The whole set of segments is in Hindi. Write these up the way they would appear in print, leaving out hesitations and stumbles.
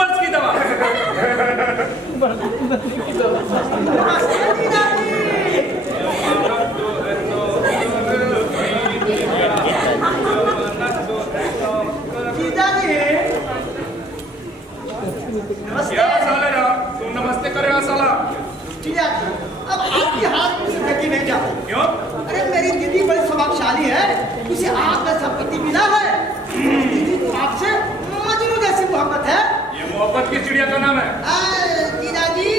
मर्ज की दवा। नमस्ते करेगा साला। अब आपकी हाथ मुझसे ढकी नहीं जाती। क्यों? अरे मेरी दीदी बड़ी स्वभावशाली है, उसे आपका संपत्ति मिला है। दीदी को आपसे मजनू जैसी मोहब्बत है। ये मोहब्बत की चिड़िया का नाम है। जीजा जी,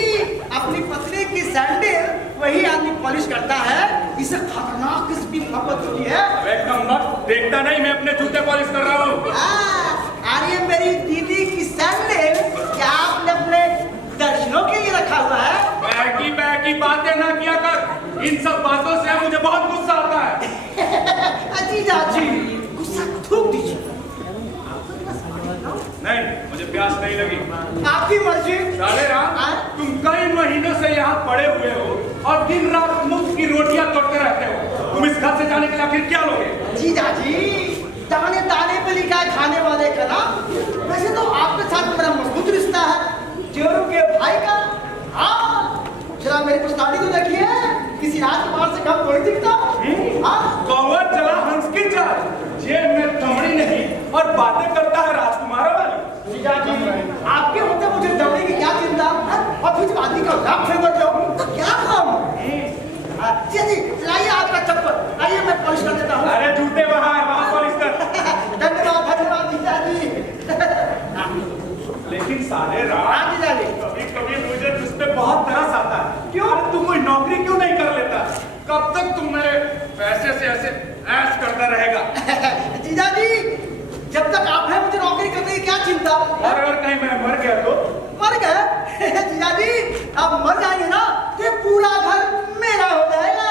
अपनी पत्नी की सैंडल वही आदमी पॉलिश करता है, इसे खतरनाक किस्म की मोहब्बत होती है। अबे कमबख्त, देखता नहीं मैं अपने जूते पॉलिश कर रहा हूँ। अरे मेरी दीदी की सैंडल क्या आपने अपने दर्शनों के लिए रखा हुआ है? बैकी बातें ना किया कर। इन सब बातों से मुझे बहुत गुस्सा आता है। जीजा जी, गुस्सा थूक दीजिए। नहीं, मुझे प्यास नहीं लगी। आपकी मर्जी। साले राम, तुम कई महीनों से यहाँ पड़े हुए हो और दिन रात मुफ्त की रोटियां तोड़ते रहते हो। तुम इस घर से जाने के लिए आखिर क्या लोगे? जीजा जी, दाने दाने पे लिखा है खाने वाले का नाम। वैसे तो आपके साथ मेरा मजबूत रिश्ता है, जोरू के भाई का। हाँ, जरा मेरी पर्सनालिटी तो देखिए, किसी राजकुमार से कम थोड़ी दिखता। कौवा चला हंस की चाल, जेब में दमड़ी नहीं और बातें करता है राजकुमारों वाली। जीजा जी, आपके होते मुझे दमड़ी की क्या चिंता, और फिर आदमी का रब फेवर लो तो क्या काम? जीजा जी, लाइए आपका चप्पल, आइए मैं पॉलिश कर देता हूँ। अरे जूते वहाँ है, वहाँ पॉलिश कर। धन्यवाद धन्यवाद जीजा जी। लेकिन साले राम, जीजा जी, कभी कभी मुझे तुझ पे बहुत तरस आता है। क्यों? तू कोई नौकरी क्यों नहीं कर लेता? कब तक तुम मेरे पैसे से ऐसे ऐश करता रहेगा? जीजा जी, जब तक आप हैं मुझे नौकरी करने की क्या चिंता? और अगर कहीं मैं मर गया तो? मर गए? जीजा जी, आप मर जाएंगे ना तो पूरा घर मेरा हो जाएगा।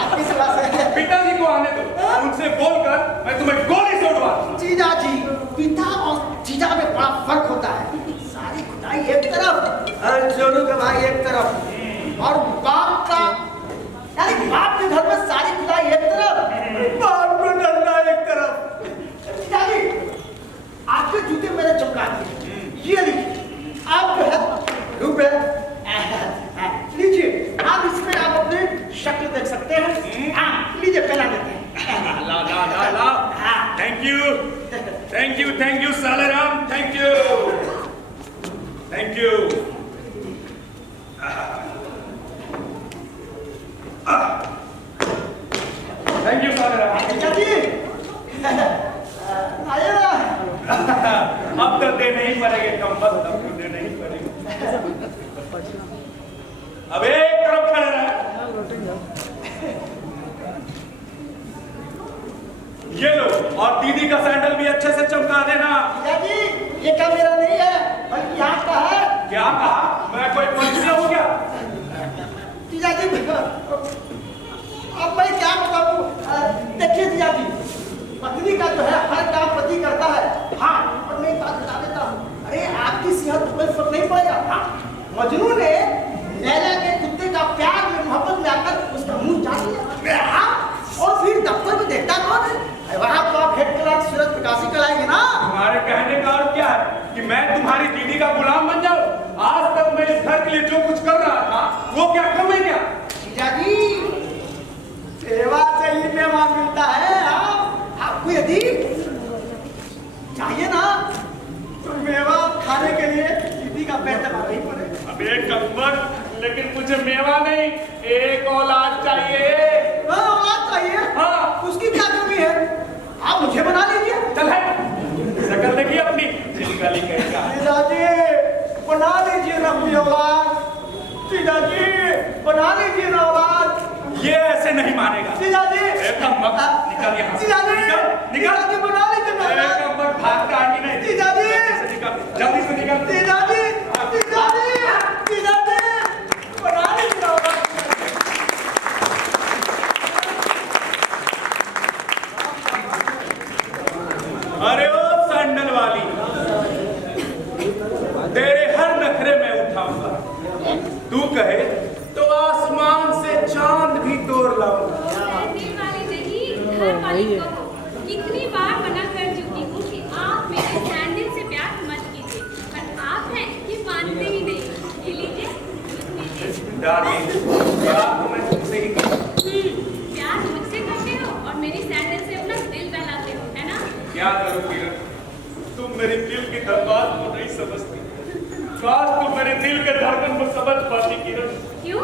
आपकी सलाह से। पिताजी को आने दो, उनसे बोलकर मैं तुम्हें गोली से उड़वा दूंगा। जीजा जी, पिता और जीजा में बड़ा फर्क होता है। सारी खुदाई एक तरफ और जोरू का भाई एक तरफ, और बाप का यानी बाप के घर में सारी खुदाई एक तरफ, बाप को डंडा एक तरफ। जीजा जी, आपके जूते मैंने चमका दिए, ये लीजिए। आप जो है रुपए लीजिए, आप इसमें आप अपनी शक्ल देख सकते हैं। लीजिए, पहना देते हैं। ला ला ला ला। थैंक यू साले Ram, thank you. Thank you साले राम। जीजा जी, आइए ना। अब तो देने ही पड़ेंगे कम्बल, अब तो देने ही पड़ेंगे। अब एक तरफ खड़े रहे। ये लो, और दीदी का सैंडल भी अच्छे से चमका देना। जीजा जी, ये क्या मेरा नहीं है बल्कि आपका है। क्या कहा? मैं कोई मनुष्य हूँ क्या? जीजा जी, अब मैं क्या बताऊँ? देखिए जीजा जी, पत्नी का जो है हर काम पति करता है। हाँ, और मैं एक बात बता देता हूँ, अरे आपकी सेहत पर कोई फर्क नहीं पड़ेगा। हाँ, मजनू ने लैला के कुत्ते का प्यार में मोहब्बत में आकर उसका मुंह चाट लिया। हाँ, और फिर दफ्तर में देखता कौन है? वहाँ तो आप हेड क्लर्क सूरज प्रकाशी कराएंगे ना। तुम्हारे कहने का अर्थ क्या है कि मैं तुम्हारी दीदी का गुलाम बन जाऊं? आज तक मैं इस घर के लिए जो कुछ कर रहा था वो क्या कम है क्या? जीजा जी, सेवा से ही मेवा मिलता है। आपको यदि चाहिए ना तो मेवा खाने के लिए दीदी का पैसा नहीं पड़ेगा। अब एक कब्बत, लेकिन मुझे मेवा नहीं, एक औलाद चाहिए। औलाद चाहिए? हाँ। उसकी क्या कमी है? आप मुझे बना लीजिए। चल है, शकल देखिए अपनी चिलकाली कहेगा। जीजा जी, बना लीजिए ना अपनी औलाद। जीजा जी, बना लीजिए ना औलाद। ये ऐसे नहीं मानेगा। जीजा जी, निकल यहाँ। जीजा जी, निकल। बना लीजिए ना औलाद। भागता आगे नहीं। जीजा जी, जल्दी से निकल। जीजा जी, जीजा जी, जीजा जी, बना लीजिए ना औलाद। अरे ओ सैंडल वाली, तेरे हर नखरे में उठाऊंगा। तू कहे तो आसमान से चांद भी तोड़ लाऊंगा। वाली नहीं, घर वाली कहो। कितनी बार मना कर चुकी हूँ कि आप मेरे दिल की धड़कन को नहीं समझती। काश तुम मेरे दिल के धड़कन को समझ पाती किरण। क्यों?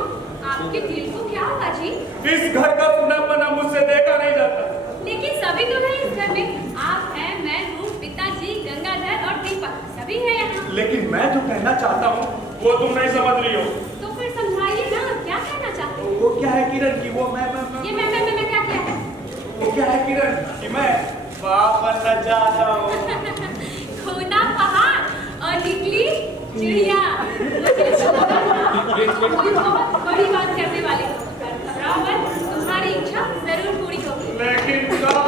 आपके दिल को क्या हुआ जी? इस घर का सुनापना मुझसे देखा नहीं जाता। लेकिन सभी तो हैं इस घर में। आप हैं, मैं हूँ, पिताजी, गंगाधर और दीपक, सभी हैं यहाँ। लेकिन मैं जो कहना चाहता हूँ वो तुम नहीं समझ रही हो। तो फिर समझाइए ना, क्या कहना चाहते हो? वो क्या है किरण कि वो मैं ये मैं क्या किया है? वो क्या है किरण कि मैं बाप बनना चाहता हूँ। खोदा पहाड़ और निकली चिड़िया। कोई बहुत बड़ी बात करने वाली हो। घबराओ मत, तुम्हारी इच्छा जरूर पूरी होगी। लेकिन कब?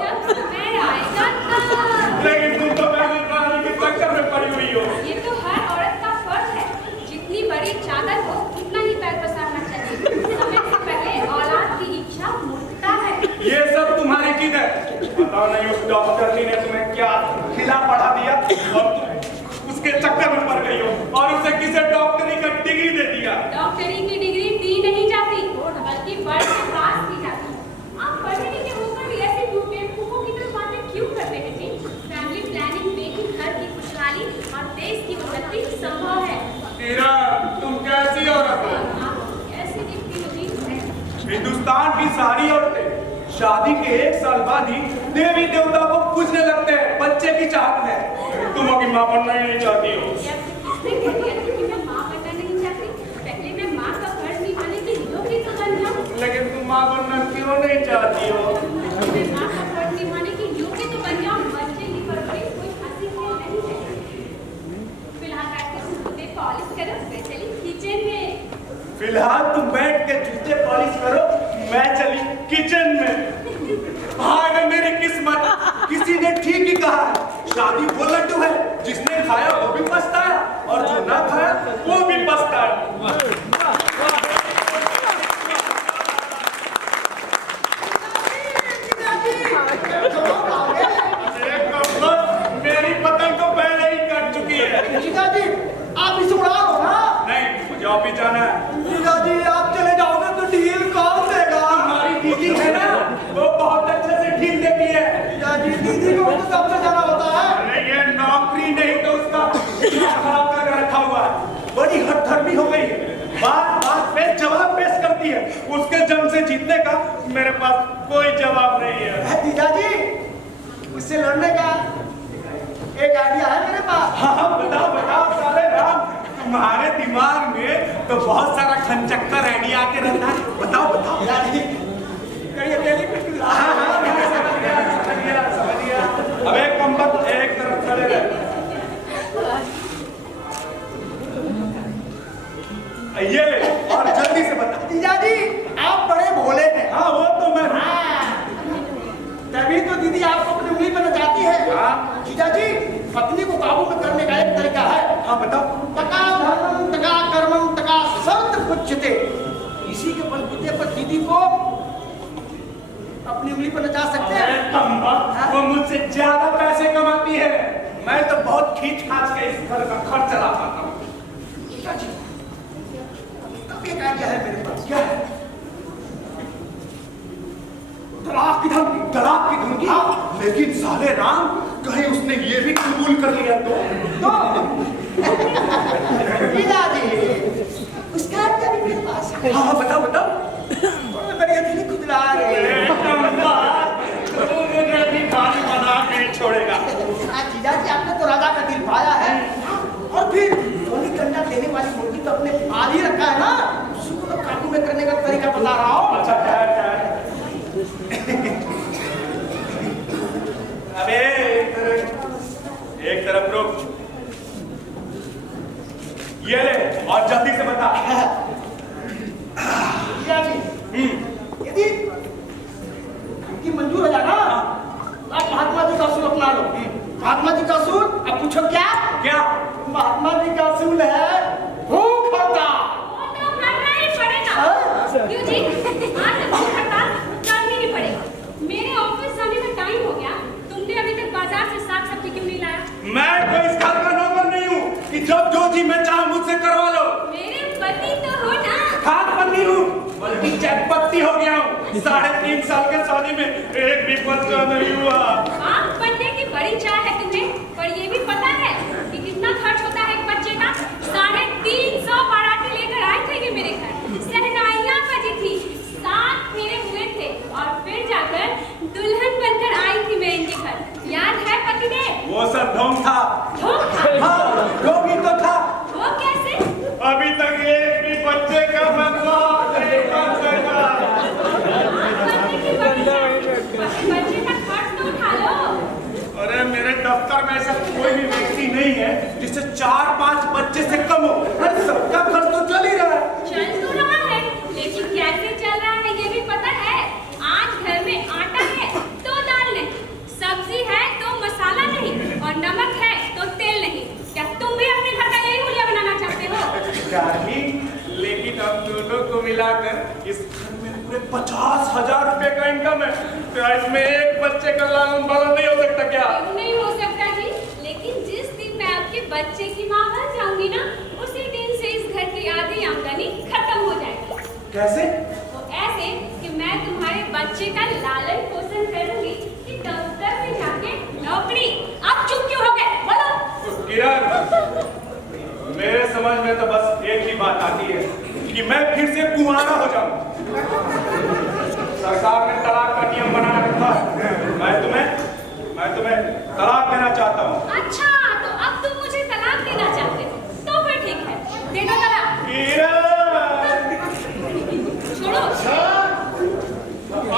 जब समय आएगा तब। लेकिन तुम तो मेरी रानी के चक्कर में पड़ी हुई हो। ये तो हर औरत का फर्ज है। जितनी बड़ी चादर हो उतना ही पैर पसारना चाहिए। समय से पहले औलाद की इच्छा मुक्ता है। ये सब तुम्हारी जिद है। बताओ नहीं उस डॉक्टर ने तुम्हें क्या खिला पढ़ा दिया और तुम उसके चक्कर में पड़ गई हो और उसे किसी डॉक्टरी का डिग्री दे दिया। डॉक्टरी की डिग्री दी नहीं जाती, बल्कि पढ़ के पास की जाती। आप पढ़े लिखे होकर भी ऐसी बेवकूफों की तरह बातें क्यों करते हैं जी? फैमिली प्लानिंग में ही घर की खुशहाली और देश की उन्नति संभव है। किरण, तुम कैसी औरत हो? आप कैसी दिखती हो जी? हिंदुस्तान की सारी औरतें शादी के 1 साल बाद ही देवी देवता को पूजने लगते हैं, बच्चे की चाहत में। तुम अभी माँ बनना ही नहीं चाहती हो। किसने कह दिया कि मैं माँ बनना नहीं चाहती? पहले मैं माँ का फर्ज निभाने की योग्य तो बन जाऊँ। लेकिन तुम माँ बनना क्यों नहीं चाहती हो? मैं माँ का फर्ज निभाने की योग्य तो बन जाऊँ। बच्चे की परवरिश कोई हंसी खेल नहीं है। फिलहाल बैठ के जूते पॉलिश करो, मैं चली किचन में। फिलहाल तुम बैठ के जूते पॉलिश करो, मैं चली किचन में। हाय रे मेरी किस्मत, किसी ने ठीक ही कहा है। शादी वो लड्डू है जिसने खाया वो भी पछताया और जो ना खाया वो भी पछताया। मेरी पतंग तो पहले ही कट चुकी है। जीजाजी, आप इसे उड़ा दो ना। नहीं, मुझे ऑफिस जाना है। जीजाजी, आप चले जाओगे तो डील कौन देगा? हमारी दीदी है ना, वो बहुत अच्छे से ढील देती है। जीजाजी, दीदी को तो सबसे जाना होता है। अरे ये नौकरी नहीं तो उसका खराब कर रखा हुआ है। बड़ी हठधर्मी हो गई है, बात बात पे जवाब पेश करती है। उसके जंग से जीतने का मेरे पास कोई जवाब नहीं है। जीजाजी, उससे लड़ने का एक आइडिया है मेरे पास। हाँ बताओ बताओ साले राम, तुम्हारे दिमाग में तो बहुत सारा खनचक्कर आइडिया आके रहता है। बताओ बताओ। जीजाजी, कहिए तेरी कुछ। हाँ हाँ मैंने समझ गया। अबे कम्बख्त, एक तरफ खड़े रहे। ये ले और जल्दी से बता। जीजाजी, आप बड़े भोले हैं। हाँ वो तो मैं हूँ। तभी तो दीदी आपको अपनी उंगली पर नचाती है। हाँ। जीजाजी, पत्नी को काबू में करने का एक तरीका है। हाँ बताओ। तका धर्मम तका कर्मम तका सर्त पुच्छते। इसी के बलबूते पर दीदी को अपनी उंगली पर नचा सकते हैं। अरे कम्बख्त, वो मुझसे ज्यादा पैसे कमाती है। मैं तो बहुत खींच खाच के इस घर का खर्च चला पाता हूँ। जीजाजी, तब एक आइडिया है मेरे पास। क्या है? तलाक की धमकी, तलाक की धमकी। हाँ। लेकिन साले राम, कहीं उसने ये भी कबूल कर लिया तो जीजाजी, उसका आइडिया भी मेरे पास है। हाँ बताओ बताओ। मेरी दिल खुदला रही है। मुझे भी खाने बना नहीं छोड़ेगा। जीजाजी, आपने तो राजा का दिल पाया है। और फिर सोनी कंडा देने वाली मुर्गी तो अपने पाल ही रखा है ना। उसी को तो काबू में करने का तरीका बता रहा हूँ। अच्छा ठहर ठहर। अबे एक तरफ रुक। ये ले और जल्दी से बता। यदि इनकी मंजूर हो जाए ना, आप महात्मा जी का असूल अपना लो। महात्मा जी का असूल, अब पूछो क्या? क्या? महात्मा जी का असूल है भूख हड़ताल। वो तो करना ही पड़ेगा। क्यों जी? आज भूख हड़ताल करनी ही पड़ेगी। मेरे ऑफिस जाने में टाइम हो गया। तुमने अभी तक बाजार से साग सब्जी क्यों नहीं लाया? मैं कोई इस घर का नौकर नहीं हूँ कि जब जो जी मैं चाहूँ मुझसे करवा लो। मेरे पति तो हो ना। खाद पन्नी हूँ, बल्कि चटपट्टी हो गया हूँ। 3.5 साल के शादी में एक भी बच्चा नहीं हुआ। आग बनने की बड़ी चाह है तुम्हें, पर कोई भी व्यक्ति नहीं है जिससे 4-5 बच्चे से कम हो। अरे सबका खर्च तो चल ही रहा है। चल तो रहा है, लेकिन कैसे चल रहा है ये भी पता है। आज घर में आटा है तो दाल नहीं, सब्जी है तो मसाला नहीं, और नमक है तो तेल नहीं। क्या तुम भी अपने घर का यही हुलिया बनाना चाहते हो? डार्लिंग, लेकिन हम दोनों को मिलाकर इस घर में पूरे 50,000 रुपए का इनकम है। तो इसमें एक बच्चे का लालन पालन नहीं हो सकता क्या? नहीं हो सकता जी, लेकिन जिस दिन मैं आपके बच्चे की माँ बन जाऊंगी ना, उसी दिन से इस घर की आधी आमदनी खत्म हो जाएगी। कैसे? वो ऐसे कि मैं तुम्हारे बच्चे का लालन पोषण करूंगी कि दफ्तर में जाके नौकरी। अब चुप क्यों हो गए? बोलो। तो किरण, मेरे समझ में तो बस एक ही बात आती है कि मैं फिर से कुंवारा हो जाऊं। सरकार ने तलाक का नियम बना रखा है। मैं तुम्हें तलाक देना चाहता हूँ। अच्छा, तो अब तुम मुझे तलाक देना चाहते हो? तो फिर ठीक है, दे दो तलाक। छोड़ो।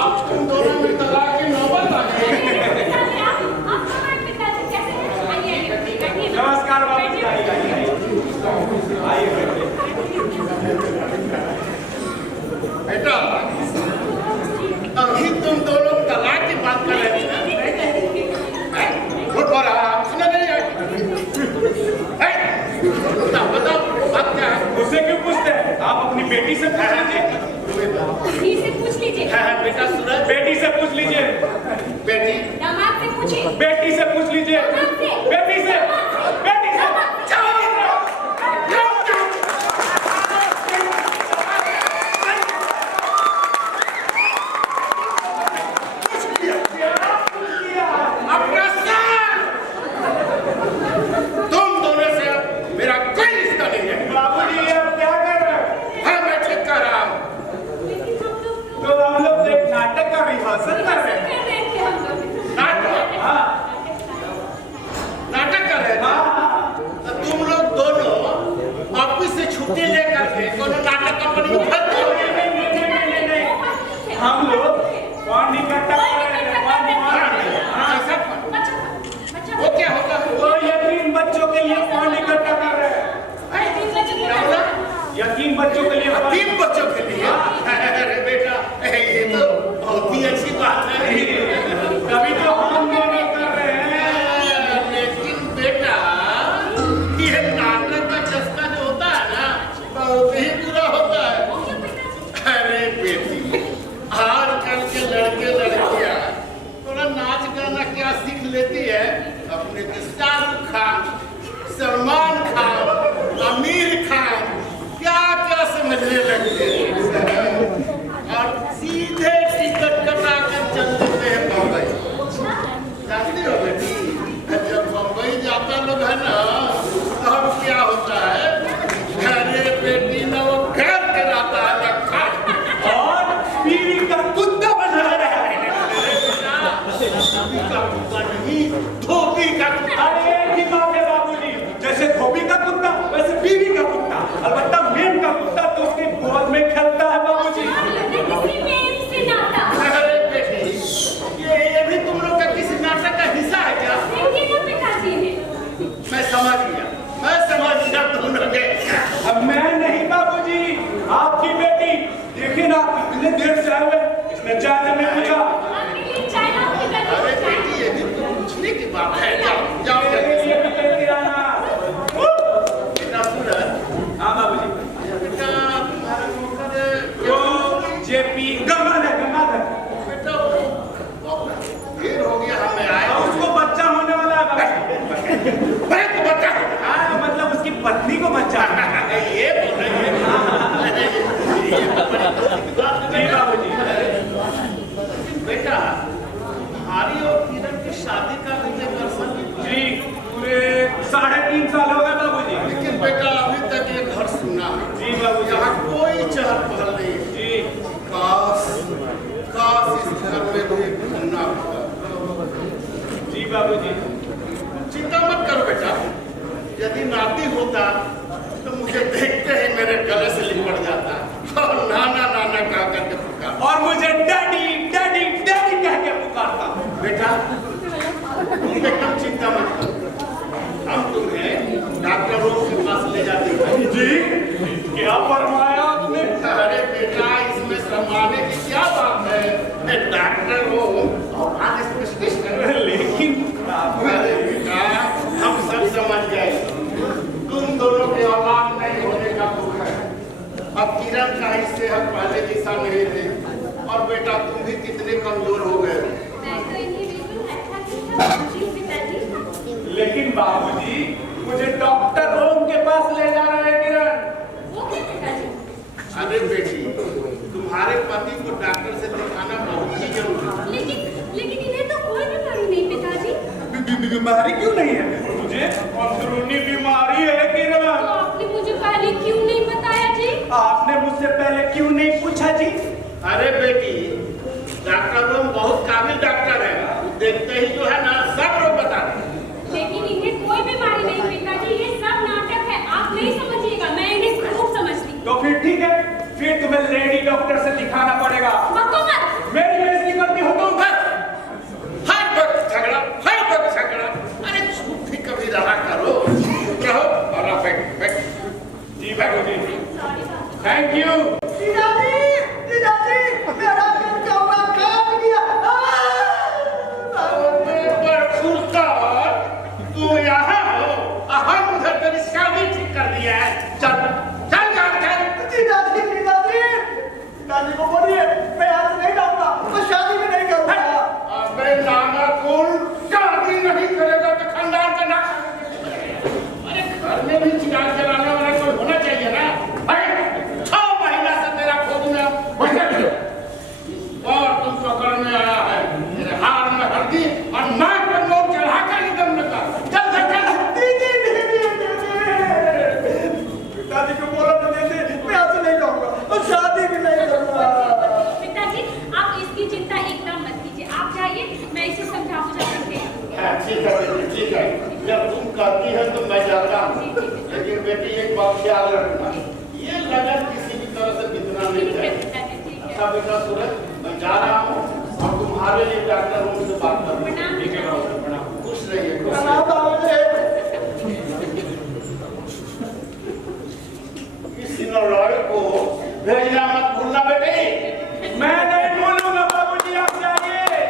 अब तुम दोनों में तलाक की नौबत आ गई। नमस्कार बाबू, आइए बेटा, अभी तुम दोनों तलाक की बात कर रहे थे। सुना नहीं है? बताओ बात क्या है? उससे क्यों पूछते हैं? आप अपनी बेटी से पूछ लीजिए। पूछ लीजिए। बेटा सूरज, बेटी से पूछ लीजिए। बेटी, दामाद से पूछिए। बेटी से पूछ लीजिए। बेटी से। चिंता मत करो बेटा, यदि नाती होता तो मुझे देखते ही मेरे गले से लिपट जाता और नाना नाना कह करके पुकारता और मुझे डैडी डैडी डैडी कह के पुकारता। बेटा तुम एकदम चिंता मत करो, पहले जैसा नहीं रहे। और बेटा तुम भी कितने कमजोर हो गए। मैं तो इन्हें बिल्कुल अच्छा समझती हूँ पिताजी। लेकिन बाबूजी मुझे डॉक्टर ओम के पास ले जा रहा है किरण। वो क्या पिताजी? अरे बेटी, तुम्हारे पति को डॉक्टर से दिखाना बहुत ही जरूरी है। लेकिन इन्हें तो कोई बीमारी नहीं पिताजी। बीमारी क्यों नहीं है? मुझे अंदरूनी बीमारी है किरण। तो आपने मुझे पहले क्यों नहीं बताया जी? आपने मुझसे पहले क्यों नहीं पूछा जी? अरे बेटी, डॉक्टर ओम बहुत काबिल डॉक्टर है, देखते ही जो है ना सब रोग बता दें। लेकिन इन्हें कोई बीमारी नहीं पिताजी, ये सब नाटक है। आप नहीं समझिएगा, मैं इन्हें खूब समझती हूँ। तो फिर ठीक है, फिर तुम्हें लेडी डॉक्टर से दिखाना पड़ेगा। बको मत। मेरी बेइज्जती करती हो तुम। हर वक्त झगड़ा, हर वक्त झगड़ा। अरे चुप भी कभी रहा करो। चुप रहो और आप बैठ। जी बैठो जी। सॉरी बाबू। Thank you. जीजाजी, जीजाजी, मेरा पेट कौवा काट गया। तू यहाँ हो, हम उधर तेरी शादी ठीक कर दिया है। चल चल चल। जीजाजी, जीजाजी, जीजाजी को बोलिए मैं आज नहीं जाऊंगा, मैं शादी भी नहीं करूंगा। अबे नाना कुल, शादी नहीं करेगा तो खानदान का नाम। अरे घर में भी चिराग जलाने वाला कोई होना चाहिए ना। भाई 6 महीना से तेरा खोज में और तुम पकड़ में आया है। तेरे हाथ में हल्दी और नाक पर नोट चढ़ा कर निकम लगा। चल पिताजी को बोला तो जैसे मैं आज नहीं जाऊंगा और शादी भी नहीं करूंगा। पिताजी आप इसकी चिंता एकदम मत कीजिए, आप जाइए, मैं इसे समझा बुझा सकते हैं। ठीक है बेटी, ठीक है। जब तुम कहती है तो मैं जाता हूँ। लेकिन बेटी एक बात ख्याल रखना, ये लगन किसी भी तरह से बितना नहीं ठीक है चाहिए। पिताजी, ठीक है। अच्छा बेटा सूरज, मैं जा रहा हूँ और तुम्हारे लिए डॉक्टर रूम से बात कर रहा प्रणाम। ठीक है बाबू, प्रणाम। हूँ। खुश रहिए, खुश प्रणाम रहिए। बाबूजी। इस सिनोलॉय को भेजना मत भूलना बेटी। मैं नहीं बोलूंगा बाबूजी, आप जाइए।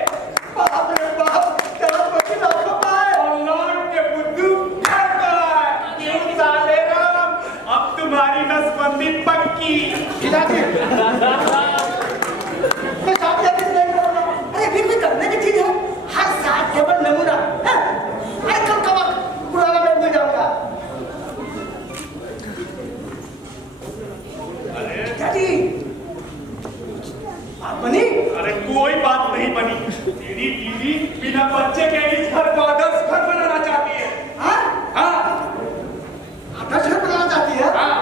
बाप रे बाप, तेरा पति ना खो पाए। और लौट के बुद्धू घर को आए। क्यों साले राम, अब तुम्हारी नसबंदी पक्की। जीजाजी, मैं शादी अभी नहीं करूंगा। अरे फिर भी करने की चीज है, हर साल केवल नमूना है। अरे कब कब पुराना बैठ में जाऊंगा। जीजाजी, बात बनी? अरे कोई बात नहीं बनी। तेरी बीवी बिना बच्चे के इस घर को आदर्श घर बनाना चाहती है। हाँ? हाँ आदर्श घर बनाना चाहती है? हाँ,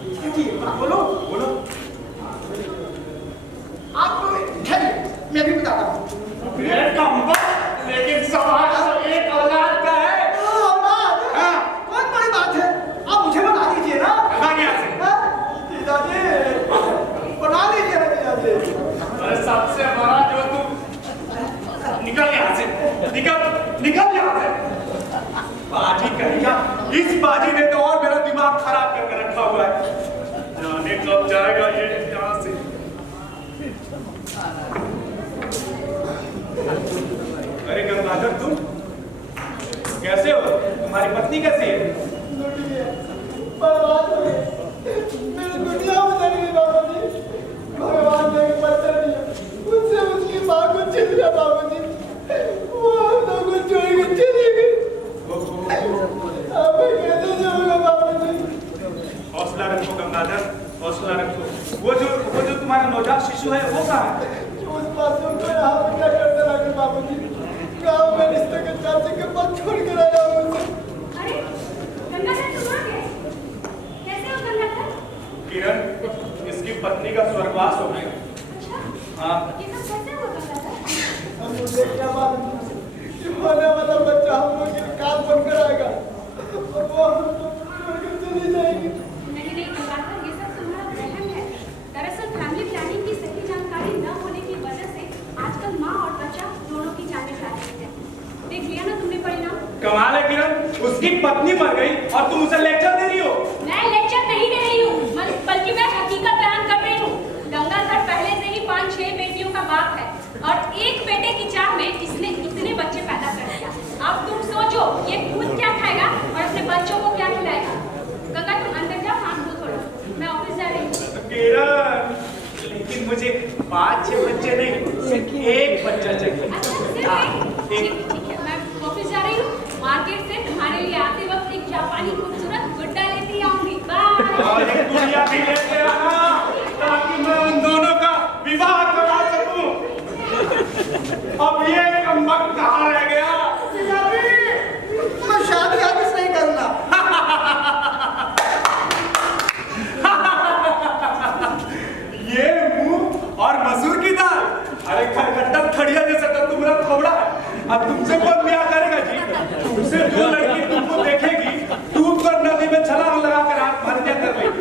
जीजाजी, बात बोलो। बोलो। आप ठहरिए, मैं भी बताता हूँ। ये कम्बा, लेकिन समाज तो एक औलाद का है। औलाद? हाँ। कौन बड़ी बात है, आप मुझे बता दीजिए ना। कहाँ गया से? हाँ? जीजाजी, बना लीजिए ना जीजाजी। अरे सबसे बड़ा जो तू निकल यहाँ से, निकल यहाँ से। बाजी कहेगा, इस बाजी ने तो और मेरा दिमाग खराब करके रखा हुआ है। जाने कब जाएगा ये यहाँ से। अरे गंगाधर, तुम कैसे हो? तुम्हारी पत्नी कैसी है? बर्बाद हो गई, मेरी दुनिया बदल गई बाबूजी। भगवान ने एक पत्थर दिया, उससे उसकी माँ को छीन लिया बाबूजी। वो हम लोगों को छोड़ के चली गई। अब मैं कैसे जाऊंगा बाबूजी? हौसला रखो गंगाधर, हौसला रखो। वो जो तुम्हारा नवजात शिशु है वो कहाँ है? उस मासूम को यहाँ पे क्या करते रखे बाबूजी? गाँव में रिश्ते के चाचे के पास छोड़ कर आया हूँ उसे। अरे गंगाधर तुम आ गए, कैसे हो गंगाधर? किरण, इसकी पत्नी का स्वर्गवास हो गया। अच्छा, हाँ। ये सब कैसे हुआ गंगाधर? हम मुझे क्या मालूम कि होने वाला बच्चा हम लोग के काल बनकर आएगा और वो हम लोग को छोड़ कर चली जाएगी। नहीं गंगाधर, ये सब तुम्हारा वहम है। दरअसल फैमिली प्लानिंग की सही जानकारी न होने की वजह से आजकल माँ और बच्चा दोनों की जाने जा रही है। देख लिया ना तुमने परिणाम? कमाल है किरण, उसकी पत्नी मर गई और तुम उसे लेक्चर दे रही हो। मैं लेक्चर नहीं दे रही हूँ, बल्कि मैं हकीकत बयान कर रही हूँ। गंगाधर पहले से ही 5-6 बेटियों का बाप है और एक बेटे की चाह में इसने इतने बच्चे पैदा कर दिया। अब तुम सोचो, ये खुद क्या खाएगा और अपने बच्चों को क्या खिलाएगा? गंगा तुम अंदर जाओ, काम को थोड़ा, मैं ऑफिस जा रही हूँ। किरण, जी मुझे 5-6 बच्चे नहीं, सिर्फ एक बच्चा चाहिए। ठीक है, मैं ऑफिस जा रही हूँ। मार्केट से तुम्हारे लिए आते वक्त एक जापानी खूबसूरत गुड्डा लेती आऊंगी। बाय। और एक गुड़िया भी लेते आना ताकि मैं उन दोनों का विवाह करा सकूं। अब ये कमबख्त कहाँ रह गया? मैं शादी आगे से नहीं करूंगा। ये मुंह और मसूर की दाल, अरे खरकट्टा खड़िया जैसा तो तुम्हारा थोबड़ा है। अब तुमसे कौन ब्याह करेगा जी? तुमसे जो लड़की तुमको देखेगी डूब कर नदी में छलांग लगा कर आत्महत्या कर लेगी।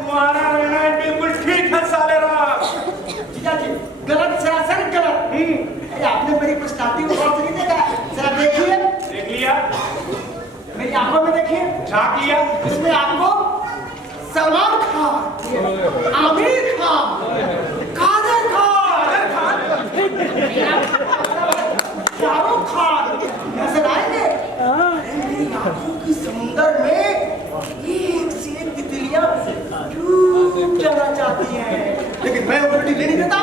तुम्हारा रहना बिल्कुल ठीक है साले राम। जीजा जी गलत, सरासर गलत। अरे आपने मेरी पर्सनालिटी को गौर से नहीं देखा? जरा देखिए। देख लिया, मेरी आंखों में देखिए। झाँक लिया। इसमें आपको सलमान खान, आमिर खान, कादर खान, शाहरुख खान नजर आएंगे। मेरी आंखों की समुंदर में एक से एक तितलियां डूब जाना चाहती हैं, लेकिन मैं उल्टी ले नहीं देता।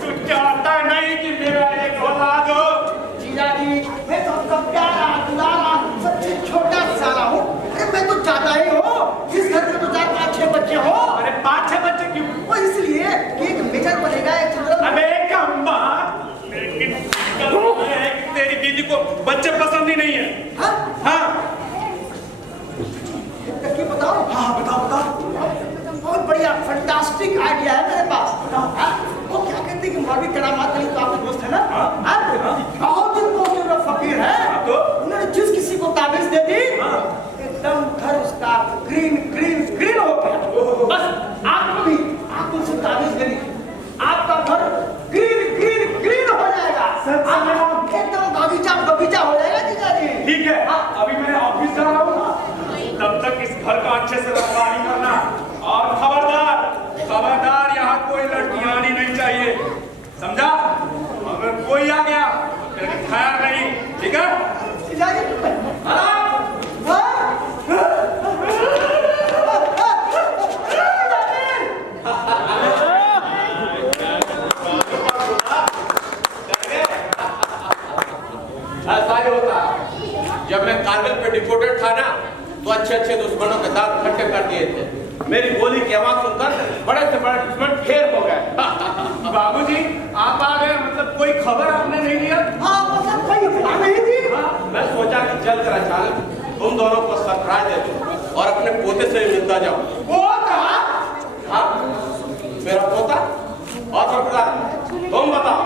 तू चाहता नहीं कि मेरा एक औलाद हो? जीजा जी मैं तो आपका प्यारा दुलारा सबसे छोटा साला हूँ। अरे मैं तो चाहता ही हूँ जिस घर में तो 4-5-6 बच्चे हो। अरे 5-6 बच्चे क्यों? वो इसलिए कि एक मेजर बनेगा, एक चंद्र। अबे कम्बा, लेकिन ये है कि तेरी दीदी को बच्चे पसंद ही नहीं है। हाँ हाँ क्या बताओ? हाँ बताओ बताओ। बहुत बढ़िया फैंटास्टिक आइडिया है मेरे पास। हाँ? वो क्या कहते हैं कि मौलवी करामात अली तो आपके दोस्त है ना? हाँ? बहुत दिन पहुंचे हुए फकीर है, तो उन्होंने जिस किसी को ताबीज दे दी एकदम घर उसका ग्रीन ग्रीन ग्रीन हो गया। बस आपको भी आप उनसे ताबीज ले लीजिए, आपका घर ग्रीन ग्रीन ग्रीन हो जाएगा। एकदम बगीचा बगीचा हो जाएगा जीजा जी। ठीक है, अभी मैं ऑफिस जा रहा हूँ, तब तक इस घर का अच्छे से रखवाली करना। और खबरदार खबरदार, यहाँ कोई लड़की आनी नहीं चाहिए, समझा? अगर कोई आ गया तो खैर नहीं, ठीक है? जीजा जी ऐसा ही होता। जब मैं कारगिल पे डिपोटेड था ना, तो अच्छे अच्छे दुश्मनों के दांत खट्टे कर दिए थे। मेरी गोली की आवाज सुनकर बड़े से बड़े दुश्मन ढेर हो गए। बाबूजी आप आ गए, मतलब कोई खबर आपने नहीं लिया? हाँ मतलब कोई इतना नहीं थी। मैं सोचा कि चल कर अचानक तुम दोनों को सरप्राइज दे दूं और अपने पोते से मिलता जाऊं। पोता? हाँ, मेरा पोता। और सरदार तुम बताओ।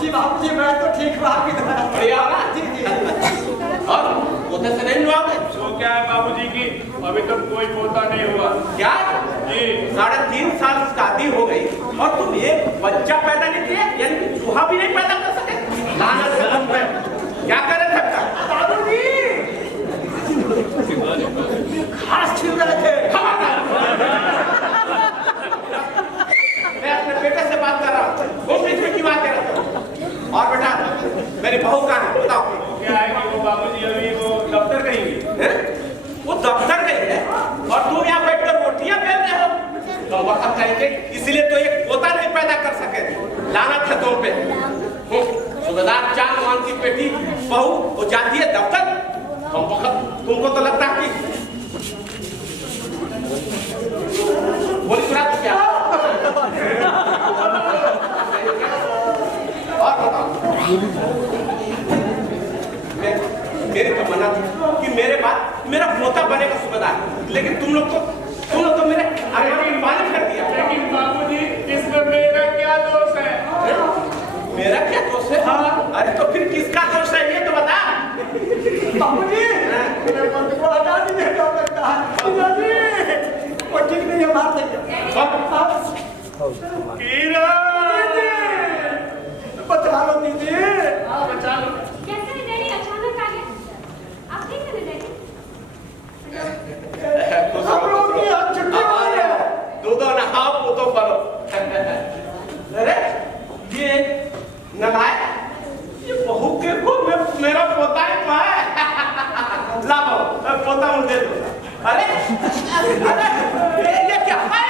जी बाबू जी मैं तो ठीक हूँ, आपकी तरह बढ़िया हो ना? जी जी। और पोते से नहीं मिलवाओगे? तो क्या है बाबूजी की अभी तक कोई पोता नहीं हुआ। क्या जी 3.5 साल शादी हो गई और तुम एक बच्चा पैदा नहीं किए, यानी कि चूहा भी नहीं पैदा कर सके? लानत है तुम पे। क्या करे सकता? बाबू जी घास छील रहे थे। मैं अपने बेटे से बात कर रहा हूँ, तुम बीच में क्यों आते रहते हो? और बेटा मेरी बहू कहाँ है बताओ? क्या है कि वो बाबूजी अभी वो दफ्तर गई है। वो दफ्तर गई है और तुम यहाँ बैठकर रोटियां बेल रहे हो। तो वक्त कहेंगे इसलिए तो एक पोता नहीं पैदा कर सके। लानत है तुम पे। सुबेदार चांद मान की बेटी बहू वो जाती है दफ्तर, तुमको तो लगता है कि बोली सुना तो क्या? और बताओ, मेरी तमन्ना थी कि मेरे बाद मेरा पोता बनेगा सुबेदार, लेकिन तुम लोग तो मेरे अरमान मालिक कर दिया। लेकिन बाबूजी इसमें मेरा क्या दोष है? मेरा क्या दोष है? हाँ। अरे तो फिर किसका दोष है ये तो बता। बाबू जी मेरे पोते को हटा दीजिए, डर लगता है। जीजा जी वो ठीक नहीं है, मार देंगे। बचा लो दीदी। हाँ बचा लो। कैसे है डैडी, अचानक आ गए? आप ठीक है डैडी? हम लोग की आज छुट्टी हो रही है। दूधो नहाओ पूतो करो। अरे ये नलायक, ये बहू के को मेरा पोता है। ला बहू पोता मुझे दे दो। अरे ये क्या है?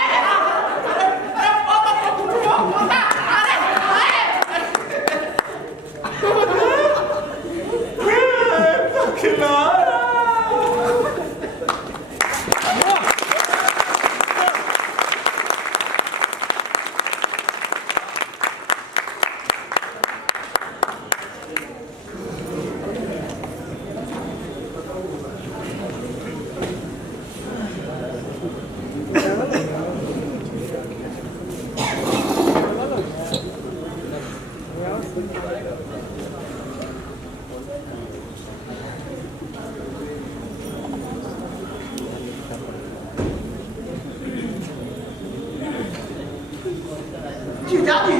जीजाजी,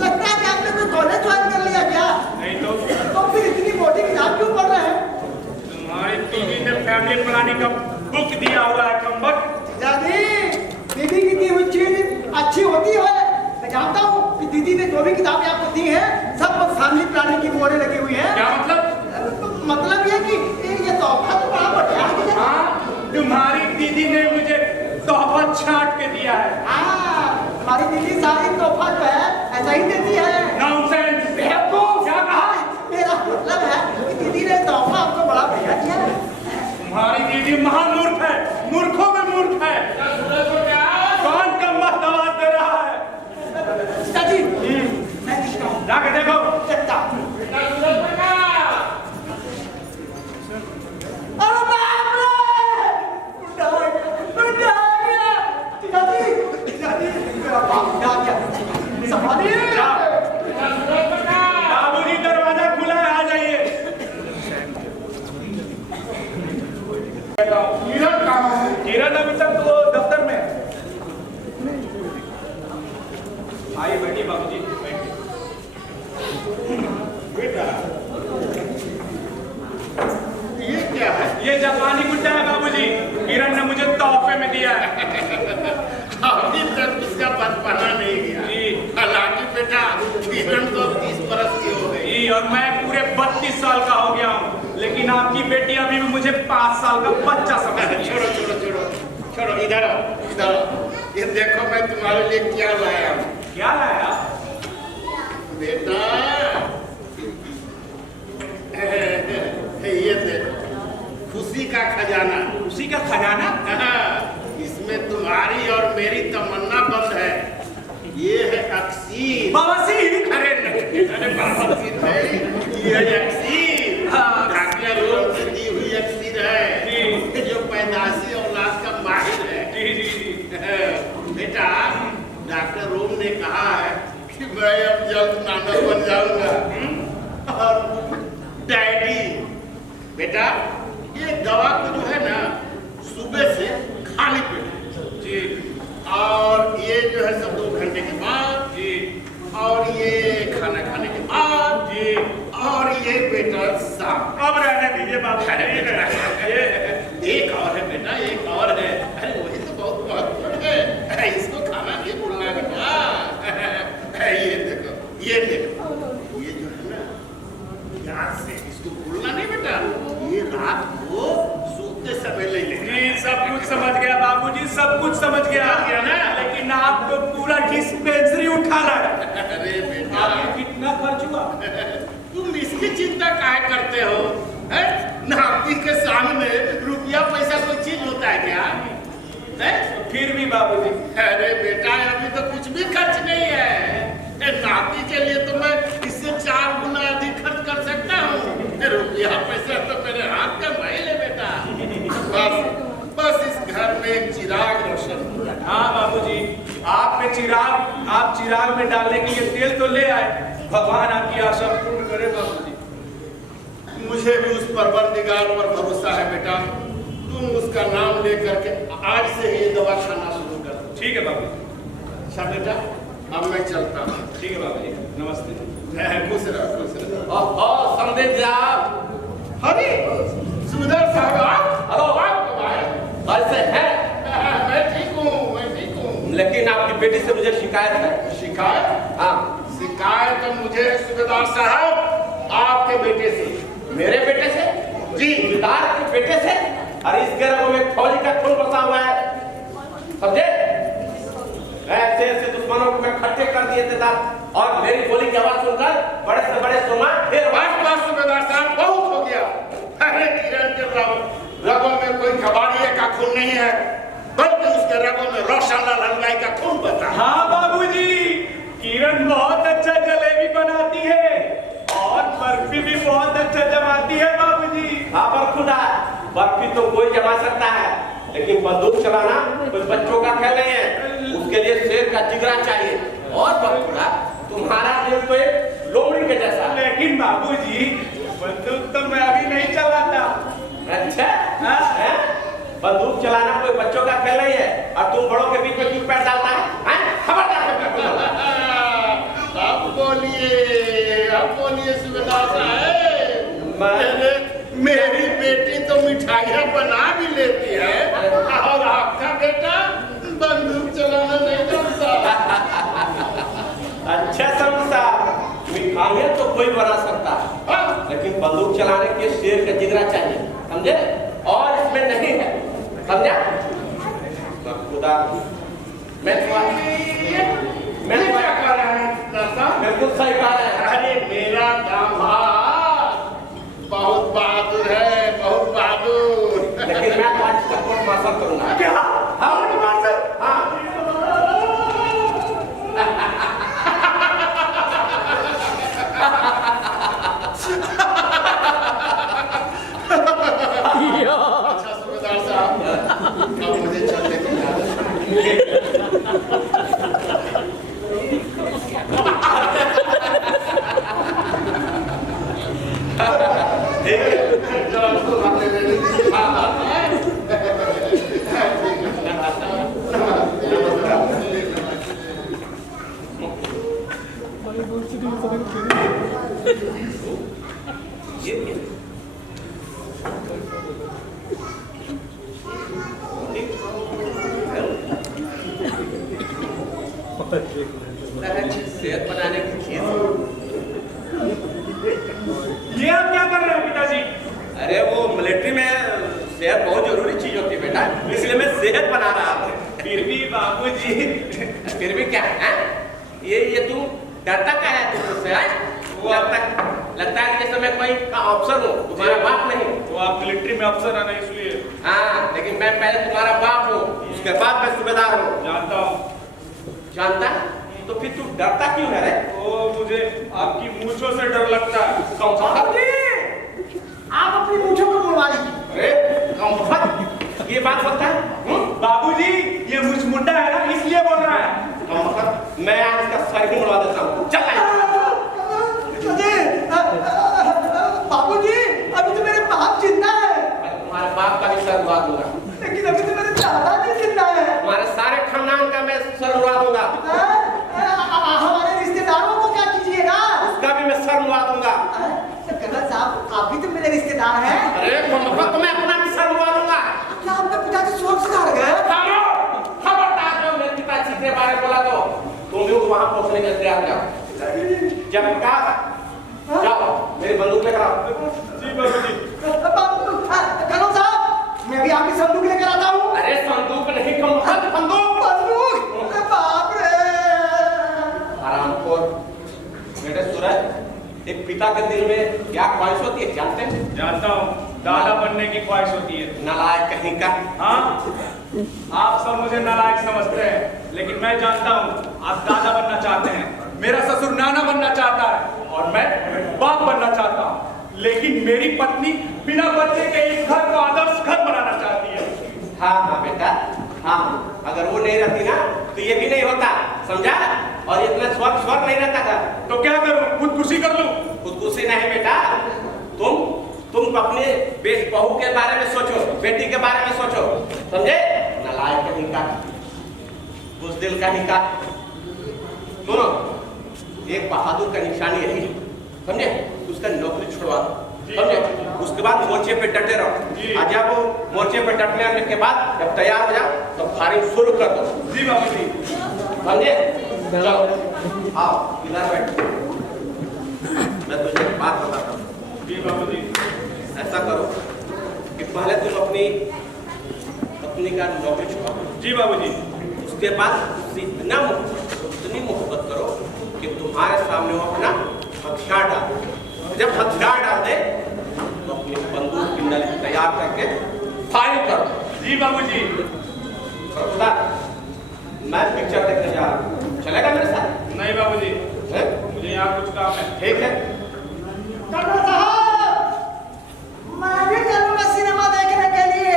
लगता है कि आपने कोई कॉलेज ज्वाइन कर लिया क्या? नहीं तो फिर इतनी मोटी किताब क्यों पढ़ रहे हैं? तुम्हारी दीदी ने फैमिली प्लानिंग का बुक दिया हुआ है कमबख्त। जीजाजी, दीदी की दी हुई चीज अच्छी होती है। मैं जानता हूँ कि दीदी ने जो भी किताबें आपको दी हैं, सब फैमिली प्लानिंग की बोर्डें लगी हुई हैं। क्या मतलब? मतलब ये कि ये तोहफा तो बड़ा बढ़िया है। हाँ, तुम्हारी दीदी ने मुझे तोहफा छांट के दिया है। हाँ, हमारी दीदी सारी तोहफा जो है ऐसा ही देती है। नॉनसेंस। बेवकूफ। क्या कहा? मेरा मतलब है कि दीदी ने तोहफा हमको बड़ा बढ़िया दिया है। तुम्हारी दीदी महामूर्ख है, मूर्खों में मूर्ख है। कौन कमबख्त आवाज दे रहा है? जीजाजी, मैं दिखता हूँ। जाके देखो। देखता हूँ। अरे बाप रे! उठा गया। जीजाजी, मेरा बाप उठा गया। संभालिए। बाबूजी दरवाजा खुला है, आ जाइए। किरण अभी तक तो दफ्तर में है। आइए बैठिए बाबूजी, बैठिए। बेटा, ये क्या है? ये जापानी गुड्डा है बाबूजी, किरण ने मुझे तोहफे में दिया है। अभी तक उसका बचपना नहीं गया। जी। हालांकि बेटा, किरण तो 30 बरस की हो गई। जी, और मैं पूरे 32 साल का हो गया हूँ, लेकिन आपकी बेटी अभी भी मुझे 5 साल का बच्चा समझती है। छोड़ो छोड़ो छोड़ो छोड़ो, इधर आओ, इधर आओ। ये देखो मैं तुम्हारे लिए क्या लाया हूँ। क्या लाया? बेटा, ये देखो, खुशी का खजाना। उसी का खजाना? इसमें तुम्हारी और मेरी तमन्ना बंद है। ये है अक्सीर। बवासीर? अरे नहीं, अरे बवासीर नहीं, ये है अक्सीर। डॉक्टर रोम से दी हुई अक्सीर है। जी। जो पैदाशी औलाद का माहिर है। जी जी जी। बेटा, डॉक्टर रोम ने कहा है कि मैं अब जल्द नाना बन जाऊंगा। और डैडी, बेटा, ये दवा को जो है ना, सुबह से खाली पेट जी। और ये जो है सब 2 घंटे के बाद जी। और ये खाना खाने के बाद जी। और ये बेटा शाम। अब रहने दीजिए बाबू। अरे बेटा, एक और है बेटा, एक और है। अरे वही तो बहुत महत्वपूर्ण है, इसको खाना नहीं भूलना बेटा। ये देखो, ये देखो, ये जो है ना, याद से इसको भूलना नहीं बेटा। ये रात को सोते समय ले लेना। जी, सब कुछ समझ गया बाबूजी, सब कुछ समझ गया। ना? लेकिन आप तो पूरा डिस्पेंसरी उठा रहा है। अरे बेटा, आपको कितना खर्च हुआ? तुम इसकी चिंता काहे करते हो? हैं? नाती के सामने रुपया पैसा कोई चीज होता है क्या? हैं? फिर भी बाबूजी। अरे बेटा, अभी तो कुछ भी खर्च नहीं है। नाती के लिए तो मैं इससे 4 गुना अधिक खर्च कर सकता हूँ। रुपया पैसा तो मेरे हाथ का मैल है बेटा। बस इस घर में एक चिराग रोशन हो जाए। हाँ बाबूजी, आप चिराग में डालने के लिए तेल तो ले आए। भगवान आपकी आशा पूर्ण करे बाबूजी। मुझे भी उस परवरदिगार पर भरोसा है बेटा। तुम उसका नाम लेकर के आज से ही ये दवा खाना शुरू कर दो। ठीक है बाबूजी। अच्छा बेटा, अब मैं चलता हूँ। ठीक है बाबूजी, नमस्ते। खुश रहो, खुश रहो। ओहो, संदेश साहब। अरे सुंदर साहब, हेलो। आप कब आए? कैसे हैं? मैं ठीक हूँ, मैं ठीक हूँ। लेकिन आपकी बेटी से मुझे शिकायत है। शिकायत? हाँ। शिकायत तो मुझे सूबेदार साहब आपके बेटे से। मेरे बेटे से? जी। सूबेदार के बेटे से? अरे इस गिरह में फौजी का खून बसा हुआ है, समझे? ऐसे ऐसे दुश्मनों को मैं इकट्ठे कर दिए थे साहब, और मेरी गोली की आवाज सुनकर बड़े से बड़े सुरमा फिर बस सूबेदार साहब, बहुत हो गया। अरे किरण के रगों में कोई कबाड़िए का खून नहीं है, बल्कि उसके रगों में रोशनलाल हलवाई का खून बता। हाँ बाबूजी, किरण बहुत अच्छा जलेबी बनाती है और बर्फी भी बहुत अच्छा जमाती है बाबूजी। हाँ पर खुदा, बर्फी तो कोई जमा सकता है, लेकिन बंदूक चलाना कोई बच्चों का खेल नहीं है। उसके लिए शेर का जिगरा चाहिए। और बखुड़ा, तुम्हारा दिल तो एक लोमड़ी के जैसा। लेकिन बाबूजी, बंदूक तो मैं अभी नहीं चलाता। अच्छा? हाँ? बंदूक चलाना कोई बच्चों का खेल नहीं है, और तुम बड़ों के बीच में क्यों पैर डालता है? खबरदार। बनिए सुबेदार साहब। मेरी बेटी तो मिठाइयाँ बना भी लेती है और आपका बेटा बंदूक चलाना नहीं जानता। अच्छा समझा, मिठाइयाँ तो कोई बना सकता है, लेकिन बंदूक चलाने के शेर का जिगरा चाहिए, समझे? और इसमें नहीं है, समझा? खुदा मैं क्या कह रहा है बिल्कुल सही कह रहे हैं। अरे मेरा दामाद बहुत बहादुर है, बहुत बहादुर। लेकिन मैं तो आज तक कोर्ट मार्शल करूंगा। क्या? हाँ मार्शल, हाँ। अच्छा सुबेदार साहब, अब मुझे चलने की इजाजत। सेहत बनाने की चीज। ये आप क्या कर रहे हैं पिताजी? अरे वो मिलिट्री में सेहत बहुत जरूरी चीज होती है बेटा, इसलिए मैं सेहत बना रहा हूँ। फिर भी बाबूजी। फिर भी क्या है? ये तुम डरता क्या है तुम मुझसे? लगता है कि जैसे मैं कोई का अफसर हूँ, तुम्हारा बाप नहीं। तो आप मिलिट्री में अफसर है ना, इसलिए। हाँ, लेकिन मैं पहले तुम्हारा बाप हूँ, उसके बाद मैं सूबेदार हूँ। जानता हूँ। जानता? तो फिर तू डरता क्यों है रे? ओ मुझे आपकी मूंछों से डर लगता है। आप अपनी मूंछों को मुड़वा लीजिए। अरे कम ये बात होता है? बाबूजी ये मुझ मुंडा है ना, इसलिए बोल रहा है। मैं आज इसका सर ही मुड़वा देता हूँ। चल बाबूजी अभी तो मेरे बाप जिंदा है। मैं तुम्हारे बाप का भी सर उड़ा दूंगा। लेकिन अभी तो मेरे दादाजी जिंदा है। तुम्हारे सारे खानदान का मैं सर उड़ा दूंगा। हमारे रिश्तेदारों को क्या कीजिएगा? उसका भी मैं सर उड़ा दूंगा। कर्नल साहब आप भी तो मेरे रिश्तेदार हैं। अरे तो मैं अपना भी सर उड़ा दूंगा। क्या आपके पिताजी स्वर्ग से हार गए? खबरदार जो मेरे पिताजी के बारे में बोला तो तुम भी वहां पहुंचने के तैयार जाओ। जब कहा जाओ मेरी बंदूक लेकर आओ। जी बाबूजी। कर्नल साहब मैं भी आपकी संदूक लेकर आता हूँ। अरे संदूक नहीं, बंदूक। बंदूक? बाप रे। आरामखोर बेटे सूरज, एक पिता के दिल में क्या ख्वाहिश होती है जानते हैं? जानता हूँ, दादा बनने की ख्वाहिश होती है। नालायक कहीं का। हाँ, आप सब मुझे नालायक समझते हैं, लेकिन मैं जानता हूँ आप दादा बनना चाहते हैं। मेरा ससुर नाना बनना चाहता है और मैं बाप बनना चाहता हूँ। लेकिन मेरी पत्नी बिना बच्चे के इस घर को आदर्श घर बनाना चाहती है। हाँ बेटा, हाँ, अगर वो नहीं रहती ना तो ये भी नहीं होता, समझा? और इतना स्वर्ग नहीं रहता था। तो क्या करूं? खुदकुशी कर लूं? खुदकुशी नहीं बेटा, तुम अपने बहू के बारे में सोचो, बेटी के बारे में सोचो, समझे? नालायक कहीं का, बुज़दिल कहीं का। सुनो, एक बहादुर का निशानी यही है, समझे? उसका नौकरी छुड़वा दो, समझे? उसके बाद मोर्चे पे डटे रहो। आज जब वो मोर्चे पे डटने आने के बाद जब तैयार हो जाओ तो फायरिंग शुरू कर दो। जी बाबूजी। समझे? चलो आओ इधर बैठ, मैं तुझे एक बात बताता हूँ। जी बाबूजी। ऐसा करो कि पहले तुम अपनी पत्नी का नौकरी छुड़ाओ। जी बाबूजी। उसके बाद उससे इतनी मोहब्बत करो कि तुम्हारे सामने वो अपना हथियार डाल दे। जब हथियार डाल दे तो अपनी बंदूक की नली तैयार करके फायरिंग करो। जी बाबूजी। मैं पिक्चर देखने जा रहा हूँ, चलेगा मेरे साथ? नहीं बाबूजी, है? मुझे यहाँ कुछ काम है। ठीक है। कर्नल साहब मैं भी चलूंगा सिनेमा देखने के लिए।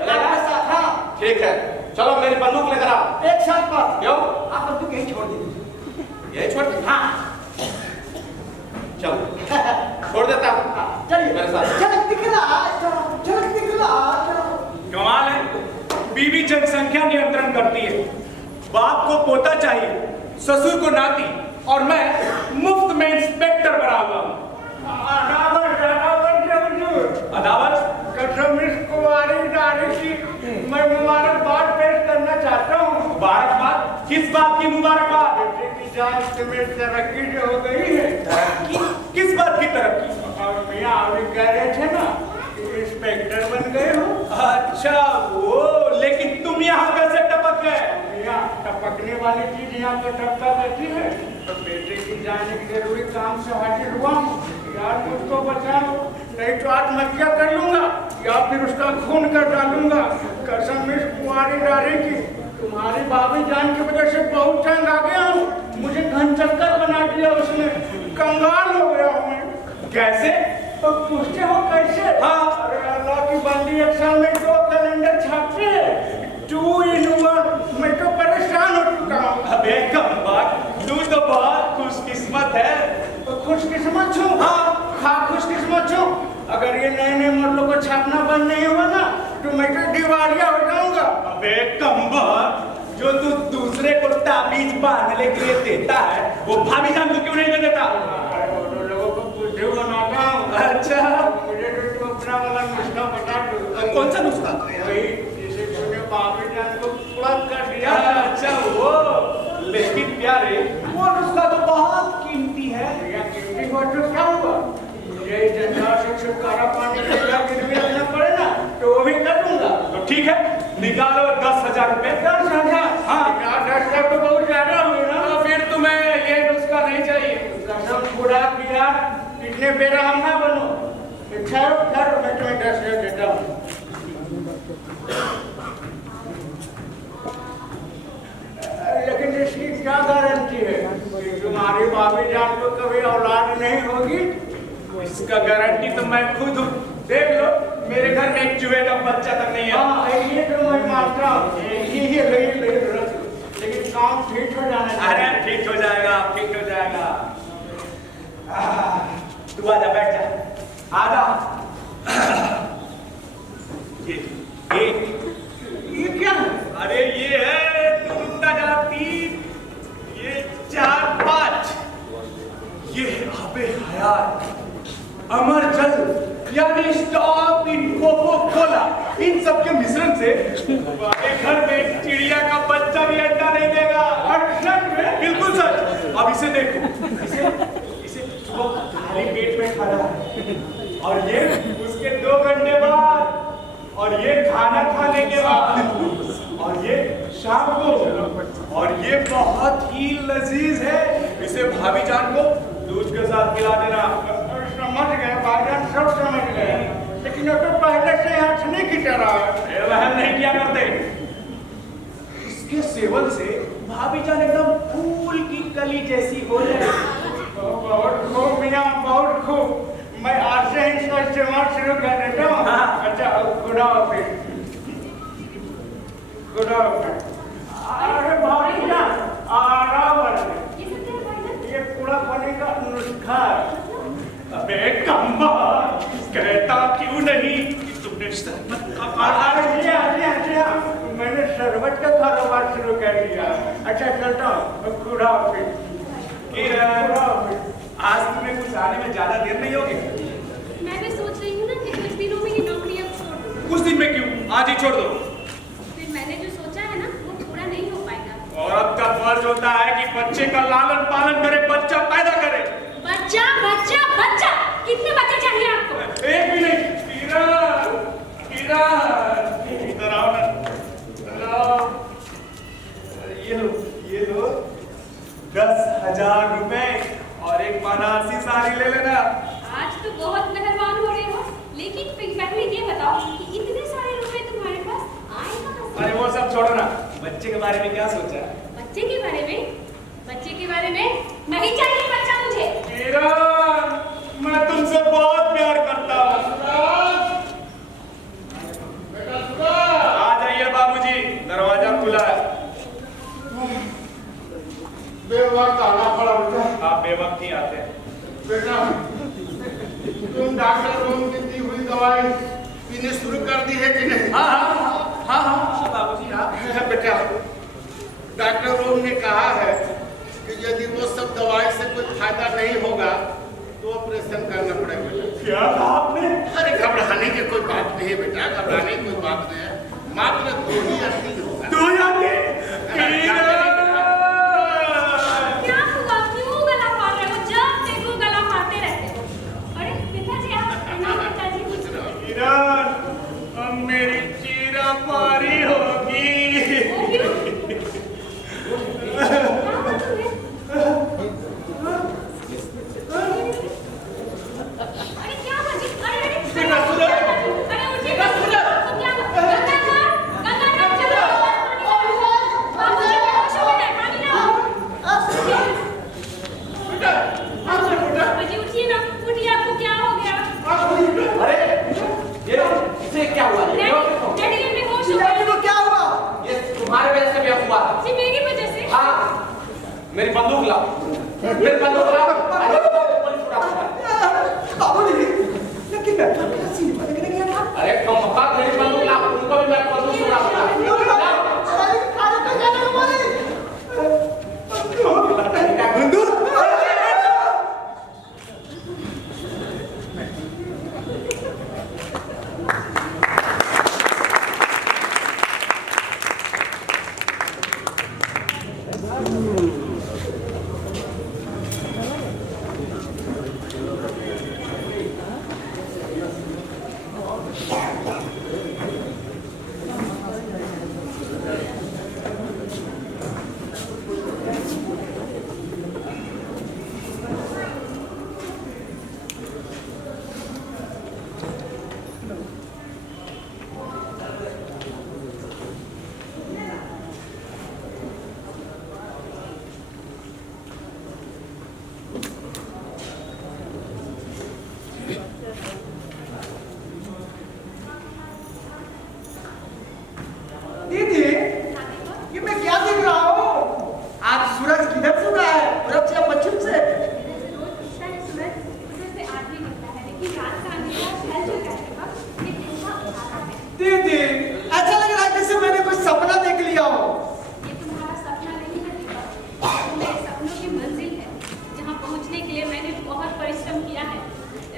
चलेगा? हाँ। ठीक है, चलो मेरी बंदूक लेकर आओ। एक शर्त पर। क्यों? आप बंदूक यहीं छोड़ दीजिए। यही छोड़? हाँ। चलो छोड़ देता हूँ, चलिए मेरे साथ। झलक दिखला, झलक दिखला। कमाल है, बीवी जनसंख्या नियंत्रण करती है। बाप को पोता चाहिए, ससुर को नाती और मैं मुफ्त में इंस्पेक्टर बना हुआ हूँ। अदावत कसम इस कुंवारी नारी की मैं मुबारकबाद पेश करना चाहता हूँ। मुबारकबाद? किस बात की मुबारकबाद? बेटे की जांच में तरक्की जो हो गई है। किस बात की तरक्की? और मियाँ अभी कह रहे थे ना कि इंस्पेक्टर बन गए हो। अच्छा वो, लेकिन तुम यहाँ कैसे टपक गए? मियाँ टपकने वाली चीज यहाँ पर टपका देती है। तो बेटे की जाने के जरूरी काम से हाजिर हुआ हूँ। यार मुझको बचा लो, नहीं तो आत्महत्या कर लूंगा या फिर उसका खून कर डालूंगा। कसम इस कुंवारी नारी की, तुम्हारी भाभी जान की वजह से बहुत तंग आ गया हूँ। मुझे घन चक्कर बना दिया उसने, कंगाल हो गया हूँ मैं। कैसे? तो पूछते हो कैसे? हाँ। अरे अल्लाह की बंदी, एक साल में 2 कैलेंडर छापते हैं, 2 in 1। मैं तो परेशान हो चुका हूँ। अबे कम बात, तू तो बहुत खुशकिस्मत है। तो खुशकिस्मत छूं? हाँ खुशकिस्मत छूं। अगर ये नए नए मॉडलों को छापना बंद नहीं हुआ ना तो मैं तो दिवालिया हो जाऊंगा। अबे कम बात, जो तू दूसरे को ताबीज बांधने के लिए देता है वो भाभी जान को क्यों नहीं दे देता? दोनों लोगों को बुद्धू बनाता हूँ। अच्छा, मुझे तो तुम अपना वाला नुस्खा बता दो। कौन सा नुस्खा? वही जिसे तुमने भाभी जान को पुड़क कर दिया। अच्छा वो, लेकिन प्यारे वो नुस्खा तो बहुत कीमती है। या कीमती हो तो क्या हुआ? मुझे जंजाल से छुटकारा पाने के लिए गिरवी रखना पड़े ना तो वो भी कर दूंगा। तो ठीक है, निकालो 10,000 रुपए। 10,000? हाँ। 10,000 तो बहुत ज्यादा हुए ना। तो फिर तुम्हें ये नुस्खा नहीं चाहिए? कसम खुदा की यार, इतने बेरा हम ना बनो। ठहरो, मैं तुम्हें 10,000 देता हूँ। लेकिन इसकी क्या गारंटी है कि तुम्हारी भाभी जान को कभी औलाद नहीं होगी? इसका गारंटी तो मैं खुद हूँ। देख लो, मेरे घर में एक चूहे का बच्चा तक नहीं है। हाँ ये तो मैं मानता हूँ। ये रख लो। लेकिन काम ठीक हो जाना अरे चाहिए। ठीक हो जाएगा, ठीक हो जाएगा। तू आजा, बैठ जा, आजा। ये क्या है? अरे ये है तुरुप्ता जला 3, ये 4, 5, ये आबे हयात, अमर जल यानी स्टॉप इन कोको कोला, इन सब के मिश्रण से हमारे घर में चिड़िया का बच्चा भी अंडा नहीं देगा। और सच में? बिल्कुल सच। अब इसे देखो, इसे सुबह खाली पेट में खाना है, और ये उसके 2 घंटे बाद, और ये खाना खाने के बाद, और ये शाम को, और ये बहुत ही लजीज है। इसे भाभी जान को दूध के साथ खिला देना। समझ गए भाईजान, सब समझ गए। लेकिन वो तो पहले से हंसने की तरह है। वहम नहीं किया करते। इसके सेवन से भाभी जान एकदम फूल की कली जैसी हो जाए। बहुत खूब मियाँ, बहुत खूब। मैं आज से ही इसका इस्तेमाल शुरू कर देता हूँ। हाँ। अच्छा, खुदा हाफिज। खुदा हाफिज। अरे भाईजान, आराम वाले। ये सब क्या है भाईजान? ये कूड़ा पानी का नुस्खा है। अबे कम्बा, कहता क्यों नहीं कि तुमने शरबत का अरे जी, मैंने शरबत का कारोबार शुरू कर दिया। अच्छा चलता हूँ, खुदा हाफिज। खुदा हाफिज। आज तुम्हें कुछ आने में ज्यादा देर नहीं होगी? मैं भी सोच रही हूँ ना कि कुछ दिनों में ये नौकरी अब छोड़ दूँ। कुछ दिन में क्यों, आज ही छोड़ दो। फिर मैंने जो सोचा है ना वो पूरा नहीं हो पाएगा। औरत का फर्ज होता है कि बच्चे का लालन पालन करे, बच्चा पैदा करे। बच्चा बच्चा बच्चा, कितने बच्चे चाहिए आपको? एक भी नहीं। इधर आओ ना। ये लो 10,000 रुपए और एक बनारसी साड़ी ले लेना। आज तो बहुत मेहरबान हो रहे हो, लेकिन फिर पहले ये बताओ कि इतने सारे रुपए तुम्हारे पास आए कहाँ से? अरे वो सब छोड़ो ना, बच्चे के बारे में क्या सोचा? बच्चे के बारे में? बच्चे के बारे में नहीं चाहिए बच्चा मुझे। किरण, मैं तुमसे बहुत प्यार करता हूँ। आ जाइए बाबूजी, दरवाजा खुला है। बेवक्त आना पड़ा बेटा। आप बेवक्त ही आते हैं। बेटा, तुम डॉक्टर रूम की दी हुई दवाई पीने शुरू कर दी है कि नहीं? हाँ बाबूजी, हाँ। बेटा, डॉक्टर रूम ने कहा है कि यदि वो सब दवाई से कोई फायदा नहीं होगा तो ऑपरेशन करना पड़ेगा बेटा। क्या कहा आपने? अरे घबराने की कोई बात नहीं है बेटा, घबराने की कोई बात नहीं है, मात्र 2 ही दिन होगा। 2 क्या हुआ? क्यों गला फाड़ रहे हो? जब देखो गला फाड़ते रहते हो। अरे पिताजी आप पिताजी किरण, अब मेरी चीरा पारी होगी। मेरी बंदूक लाओ, मेरी बंदूक लाओ। बाबूजी, लेकिन मैं तो कैसी मदद नहीं किया था। अरे कम बात, मेरी बंदूक लाओ, उनको भी मैं बंदूक छुड़ाऊंगा।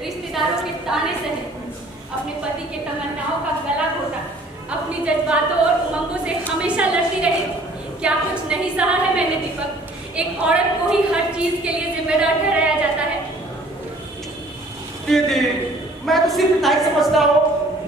रिश्तेदारों के ताने सहे, अपने पति के तमन्नाओं का गला घोटा, अपनी जज्बातों और उमंगों से हमेशा लड़ती रही। क्या कुछ नहीं सहा है मैंने दीपक? एक औरत को ही हर चीज के लिए जिम्मेदार ठहराया जाता है। दीदी, मैं तो सिर्फ इतना ही समझता हूँ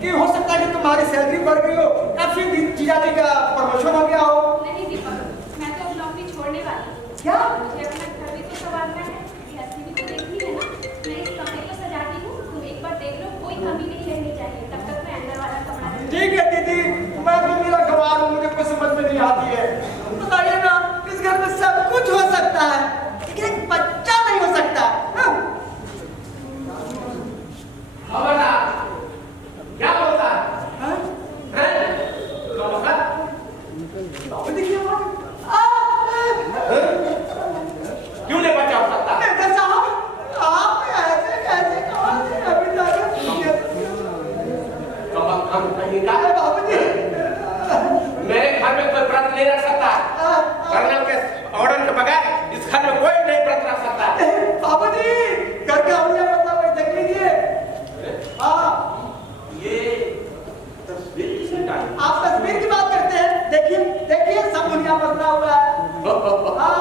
कि हो सकता है कि तुम्हारी सैलरी बढ़ गई हो या फिर जीजा जी का प्रमोशन हो गया हो। नहीं दीपक, मैं तो अब नौकरी छोड़ने वाली हूँ। क्या? मुझे अपना घर भी तो संभालना है, असली भी तो देखनी है ना। मैं इस कमरे को सजाती हूँ, तुम एक बार देख लो, कोई कमी नहीं रहनी चाहिए। तब तक मैं अंदर वाला कमरा। ठीक है दीदी, मैं तो मेरा गवार हूँ, मुझे कुछ समझ में नहीं आती है। बताइए ना, इस घर में सब कुछ हो सकता है, लेकिन एक बच्चा नहीं हो सकता। क्या बोलता है? क्यों नहीं बचा हो सकता? आप ऐसे कैसे कहोगे? अभी तक बाबूजी, मेरे घर में कोई व्रत नहीं रख सकता। कर्नल के ऑर्डर के बगैर इस घर में कोई नहीं व्रत रख सकता। बाबूजी, घर का हमने पता वही देख लीजिए। हाँ, ये तस्वीर किसने डाली? आप तस्वीर की बात करते हैं। देखिए देखिए, सब दुनिया बदला हुआ है। हाँ,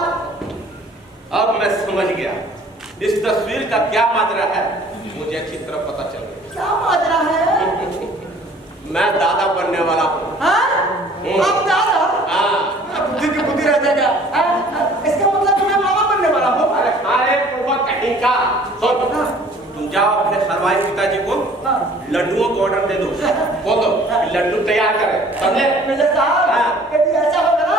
अब मैं समझ गया इस तस्वीर का क्या माजरा है। मुझे अच्छी तरह पता चल गया। क्या माजरा है? मैं दादा बनने वाला हूँ। आप दादा? हाँ। बुद्धि की बुद्धि रह जाएगा। इसका मतलब कि मैं मामा बनने वाला हूँ। अरे खाए पूर्वक कहीं का। तुम जाओ अपने हलवाई पिताजी को लड्डुओं को ऑर्डर दे दो। बोल दो कि लड्डू तैयार करें, समझे? मेरे साहब, यदि ऐसा होगा ना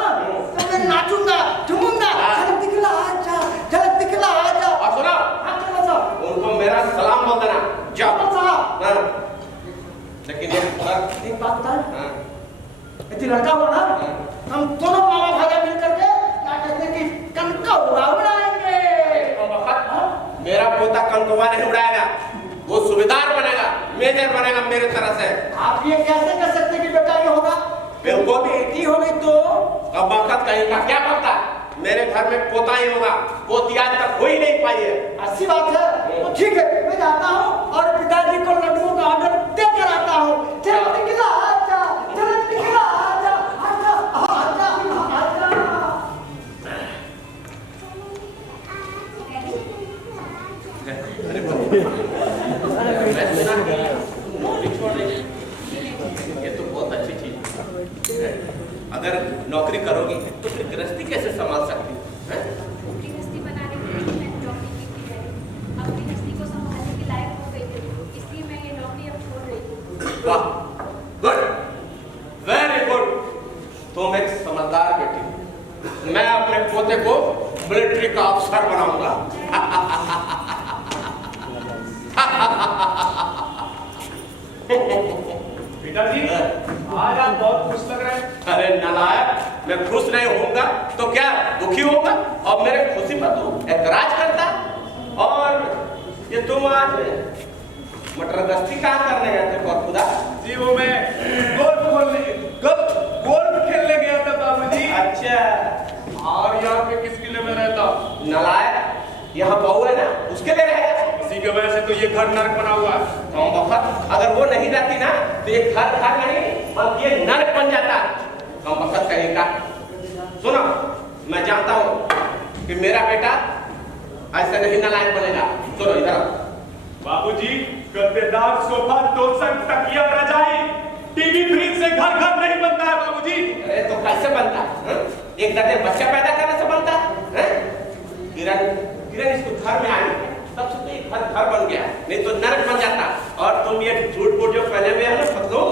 तो मैं नाचूंगा, झूमूंगा। झलक दिखला आजा, झलक दिखला आजा। और सुनो, हाँ चलो साहब, उनको मेरा सलाम बोल देना। जाओ। चलो साहब। हाँ। लेकिन एक बात बता, हाँ। यदि लड़का हो ना, हम दोनों मामा भाई मिल करके क्या कहते हैं कि कनका उड़ाएंगे। मेरा पोता कनकवा नहीं उड़ाएगा, वो सूबेदार बनेगा, मेजर बनेगा मेरे तरह से। आप ये कैसे कर सकते हैं कि बेटा ये होगा? बिल्कुल बेटी हो नहीं तो अब वक्त कहीं का क्या पता? मेरे घर में पोता ही होगा, पोती आज तक हो ही नहीं पाई है। अच्छी बात है, तो ठीक है, मैं जाता हूँ और पिताजी को लड्डुओं का ऑर्डर देकर आता हूँ। चल निकला आजा, चल निकला आजा, आजा, आजा, आजा। ये तो बहुत अच्छी चीज है। अगर नौकरी करोगी तो फिर गृहस्थी कैसे संभाल सकती है? गृहस्थी बनाने के लिए मैंने नौकरी की थी डैडी। अब गृहस्थी को संभालने के लायक हो गई थी, इसलिए मैं ये नौकरी अब छोड़ रही हूँ। वाह, गुड, वेरी गुड। तुम एक समझदार बेटी हो। मैं अपने पोते को मिलिट्री का अफसर बनाऊंगा। पिताजी, आज आप बहुत खुश लग रहे हैं। अरे नालायक, मैं खुश नहीं होऊंगा तो क्या दुखी होऊंगा? और मेरे खुशी पर तू ऐतराज करता? और ये तुम आज मटर गश्ती कहाँ करने गए थे खुदा? जी वो मैं गोल्फ खेलने गया था बाबूजी। अच्छा, और यहाँ पे किसके लिए मैं रहता हूँ? नालायक, यहाँ बहू है ना, उसके लिए रहे। इसी की वजह से तो ये घर नर्क बना हुआ है। कम वक्त, अगर वो नहीं रहती ना तो ये घर नहीं बल्कि ये नर्क बन जाता। कम वक्त कहेगा। सुनो, मैं जानता हूँ कि मेरा बेटा ऐसा नहीं नालायक बनेगा। सुनो इधर। बाबूजी, गद्देदार सोफा, तोशक, तकिया, रजाई, टीवी, फ्रिज से घर घर नहीं बनता है बाबूजी। अरे तो कैसे बनता है? एक दर्जन बच्चा पैदा करने से बनता है? किरण इसको घर में आई तब से तो ये घर बन गया, नहीं तो नरक बन जाता। और तुम ये झूठ मूठ जो पहले हुए हो ना फतूल,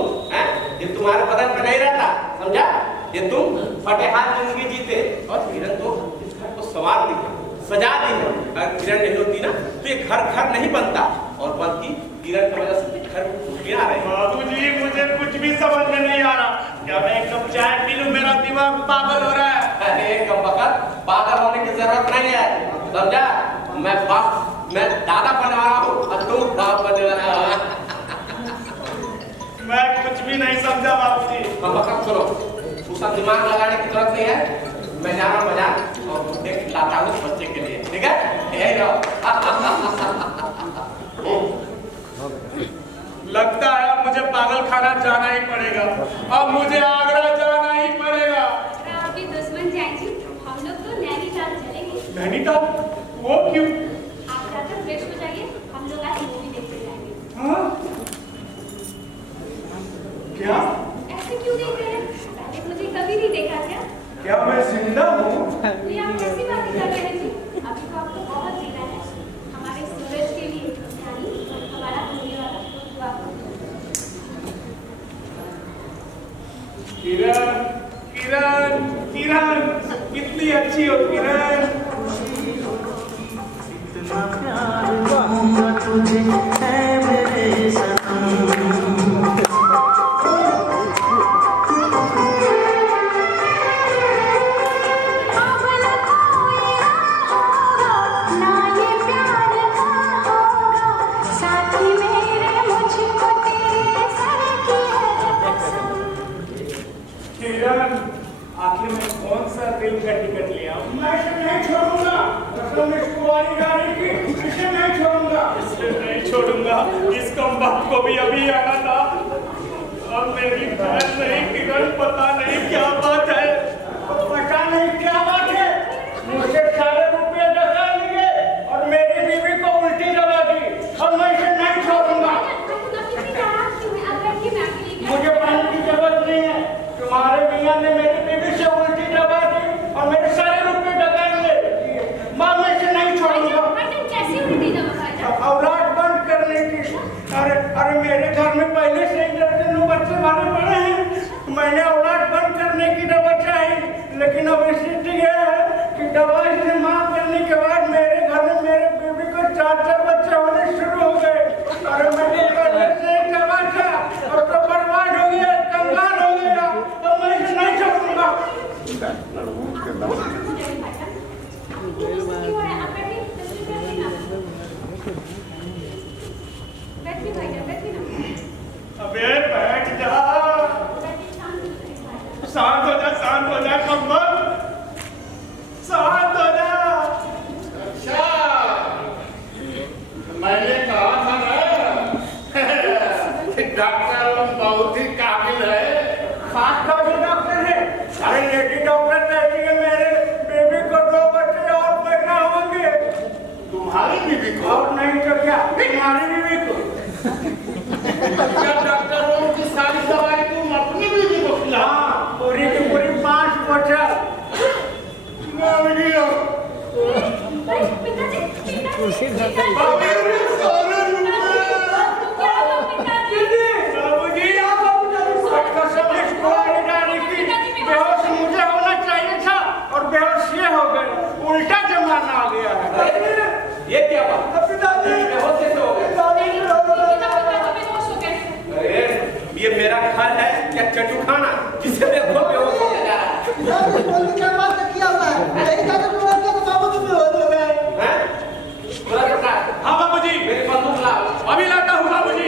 ये तुम्हारे बदन पे नहीं रहता, समझा? ये तुम फटे हाथ जिंदगी जीते। और किरण तो इस घर को संवार दी है, सजा दी है। अगर किरण नहीं होती ना तो ये घर नहीं बनता, और बल्कि किरण की वजह से घर में खुशियां आ रही हैं। बाबूजी, मुझे कुछ भी समझ में नहीं आ रहा। क्या मैं एक कप चाय पी लूं? मेरा दिमाग पागल हो रहा है। अरे कम वक्त पागल होने की जरूरत नहीं है, समझा? मैं दादा बनने वाला हूँ और तुम बाप बनने वाला हो। मैं कुछ भी नहीं समझा बाबूजी। कम वक्त सुनो, उसका दिमाग लगाने की जरूरत नहीं है। मैं जा रहा हूँ बाजार और गुड्डे लाता हूँ बच्चे के लिए, ठीक है? यही रहो। लगता है अब मुझे पागल खाना जाना ही पड़ेगा। अब मुझे आगरा जाना ही पड़ेगा। अगर आपके दुश्मन जाएंगे, हम लोग तो नैनीताल चलेंगे। नैनीताल? वो क्यों? आप जाकर फ्रेश हो जाइए, हम लोग आज मूवी देखने जाएंगे। हाँ? क्या? ऐसे क्यों देख रहे हैं? पहले मुझे कभी नहीं देखा क्या? क्या मैं जिंदा हूँ? ये आप कैसी बातें कर रहे हैं जी? अभी तो आपको बहुत जीना है। हमारे सूरज के लिए, यानी हमारा होने वाला दुआ करो। किरण, किरण, किरण, कितनी अच्छी हो किरण। इतना प्यार दूंगा तुझे है मेरे सनम। किरण, आखिर मैं कौन सा फिल्म का टिकट लिया? मैं इसे नहीं छोड़ूंगा। रसम इस कुंवारी गाड़ी की, इसे नहीं छोड़ूंगा। इसे नहीं छोड़ूंगा। इस कमबख्त को भी अभी आना था। अब मेरी बहन नहीं किरण, पता नहीं क्या बात है। पता नहीं क्या बात है। मुझे सारे रुपए डका लिए और मेरी बीवी को उल्टी दबा दी। अब मैं इसे नहीं छोड़ूंगा। मुझे बहन की जरूरत नहीं है। तुम्हारे मियाँ ने मेरी बीवी से उल्टी दबा दी और मेरे सारे रुपए डका लिए। माँ, मैं इसे नहीं छोड़ूंगा। कैसी उल्टी दबा? औलाद बंद करने की। अरे मेरे घर में पहले से ही दर्जनों बच्चे मारे पड़े हैं। मैंने औलाद बंद करने की दवा चाही, लेकिन अब स्थिति यह है कि दवा इस्तेमाल करने के बाद मेरे घर में मेरे बीवी को 4 बच्चे होने शुरू हो गए। अरे मैंने पहले से ही दवा था और तो बर्बाद हो गया, कंगाल हो गया। अब मैं इसे नहीं छोड़ूंगा। अबे बैठ जा, शांत हो जा, शांत हो जा। कम्बल, शांत बाबूजी कसम स्क्वाड डाली थी। बेहोश मुझे होना चाहिए था और बेहोश ये हो गए। उल्टा जमाना आ गया है। ये क्या बात? पिताजी बेहोश कैसे हो गए? अरे ये मेरा घर है क्या चटुखाना जिससे देखो बेहोश हो जा रहा है? पिताजी बोलने क्या बात किया हुआ है? यही था तो बाबू तुम बेहोश हो गए। हैं? पूरा प्रकार। हाँ बाबूजी मेरी बंदूक लाओ। अभी लाता हूँ बाबूजी।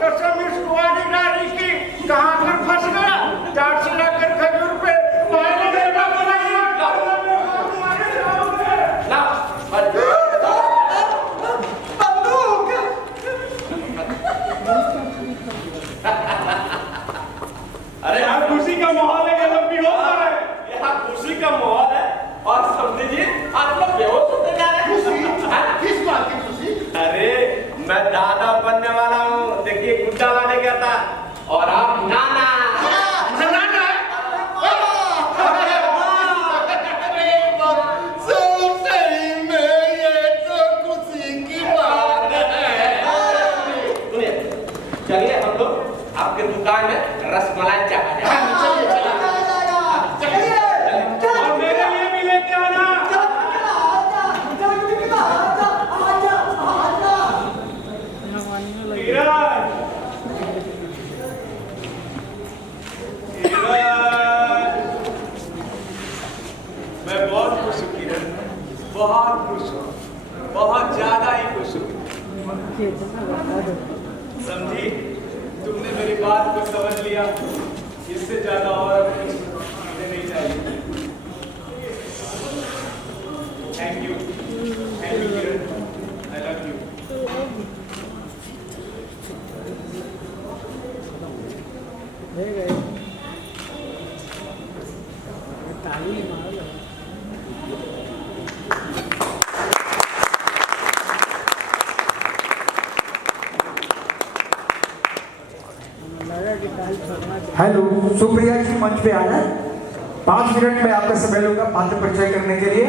कसम स्क्वाड डाली थी। कहाँ कर फंस गया? चाट से लाकर खजूर पे पानी में लाओ। अरे यहाँ खुशी का माहौल है, ये लोग भी हो रहा है। यहाँ खुशी का माहौल है और समझिए आप लोग बेहोश होते जा रहे हैं। किस बात की खुशी? अरे मैं दादा बनने वाला हूँ। देखिए गुड्डा लाने गया था और आप नाना। सुनिए चलिए हम लोग आपके दुकान में रसमलाई चाट और मेरे लिए भी लेते आना। मैं बहुत खुश हूँ किरण, बहुत खुश हूँ, बहुत ज्यादा ही खुश हूँ। समझी, तुमने मेरी बात को समझ लिया। इससे ज्यादा और कुछ मुझे नहीं चाहिए। Thank you Kiran, I love you. Hello, Supriya ji मंच पे आना। 5 मिनट में आपका समय लूंगा पात्र परिचय करने के लिए।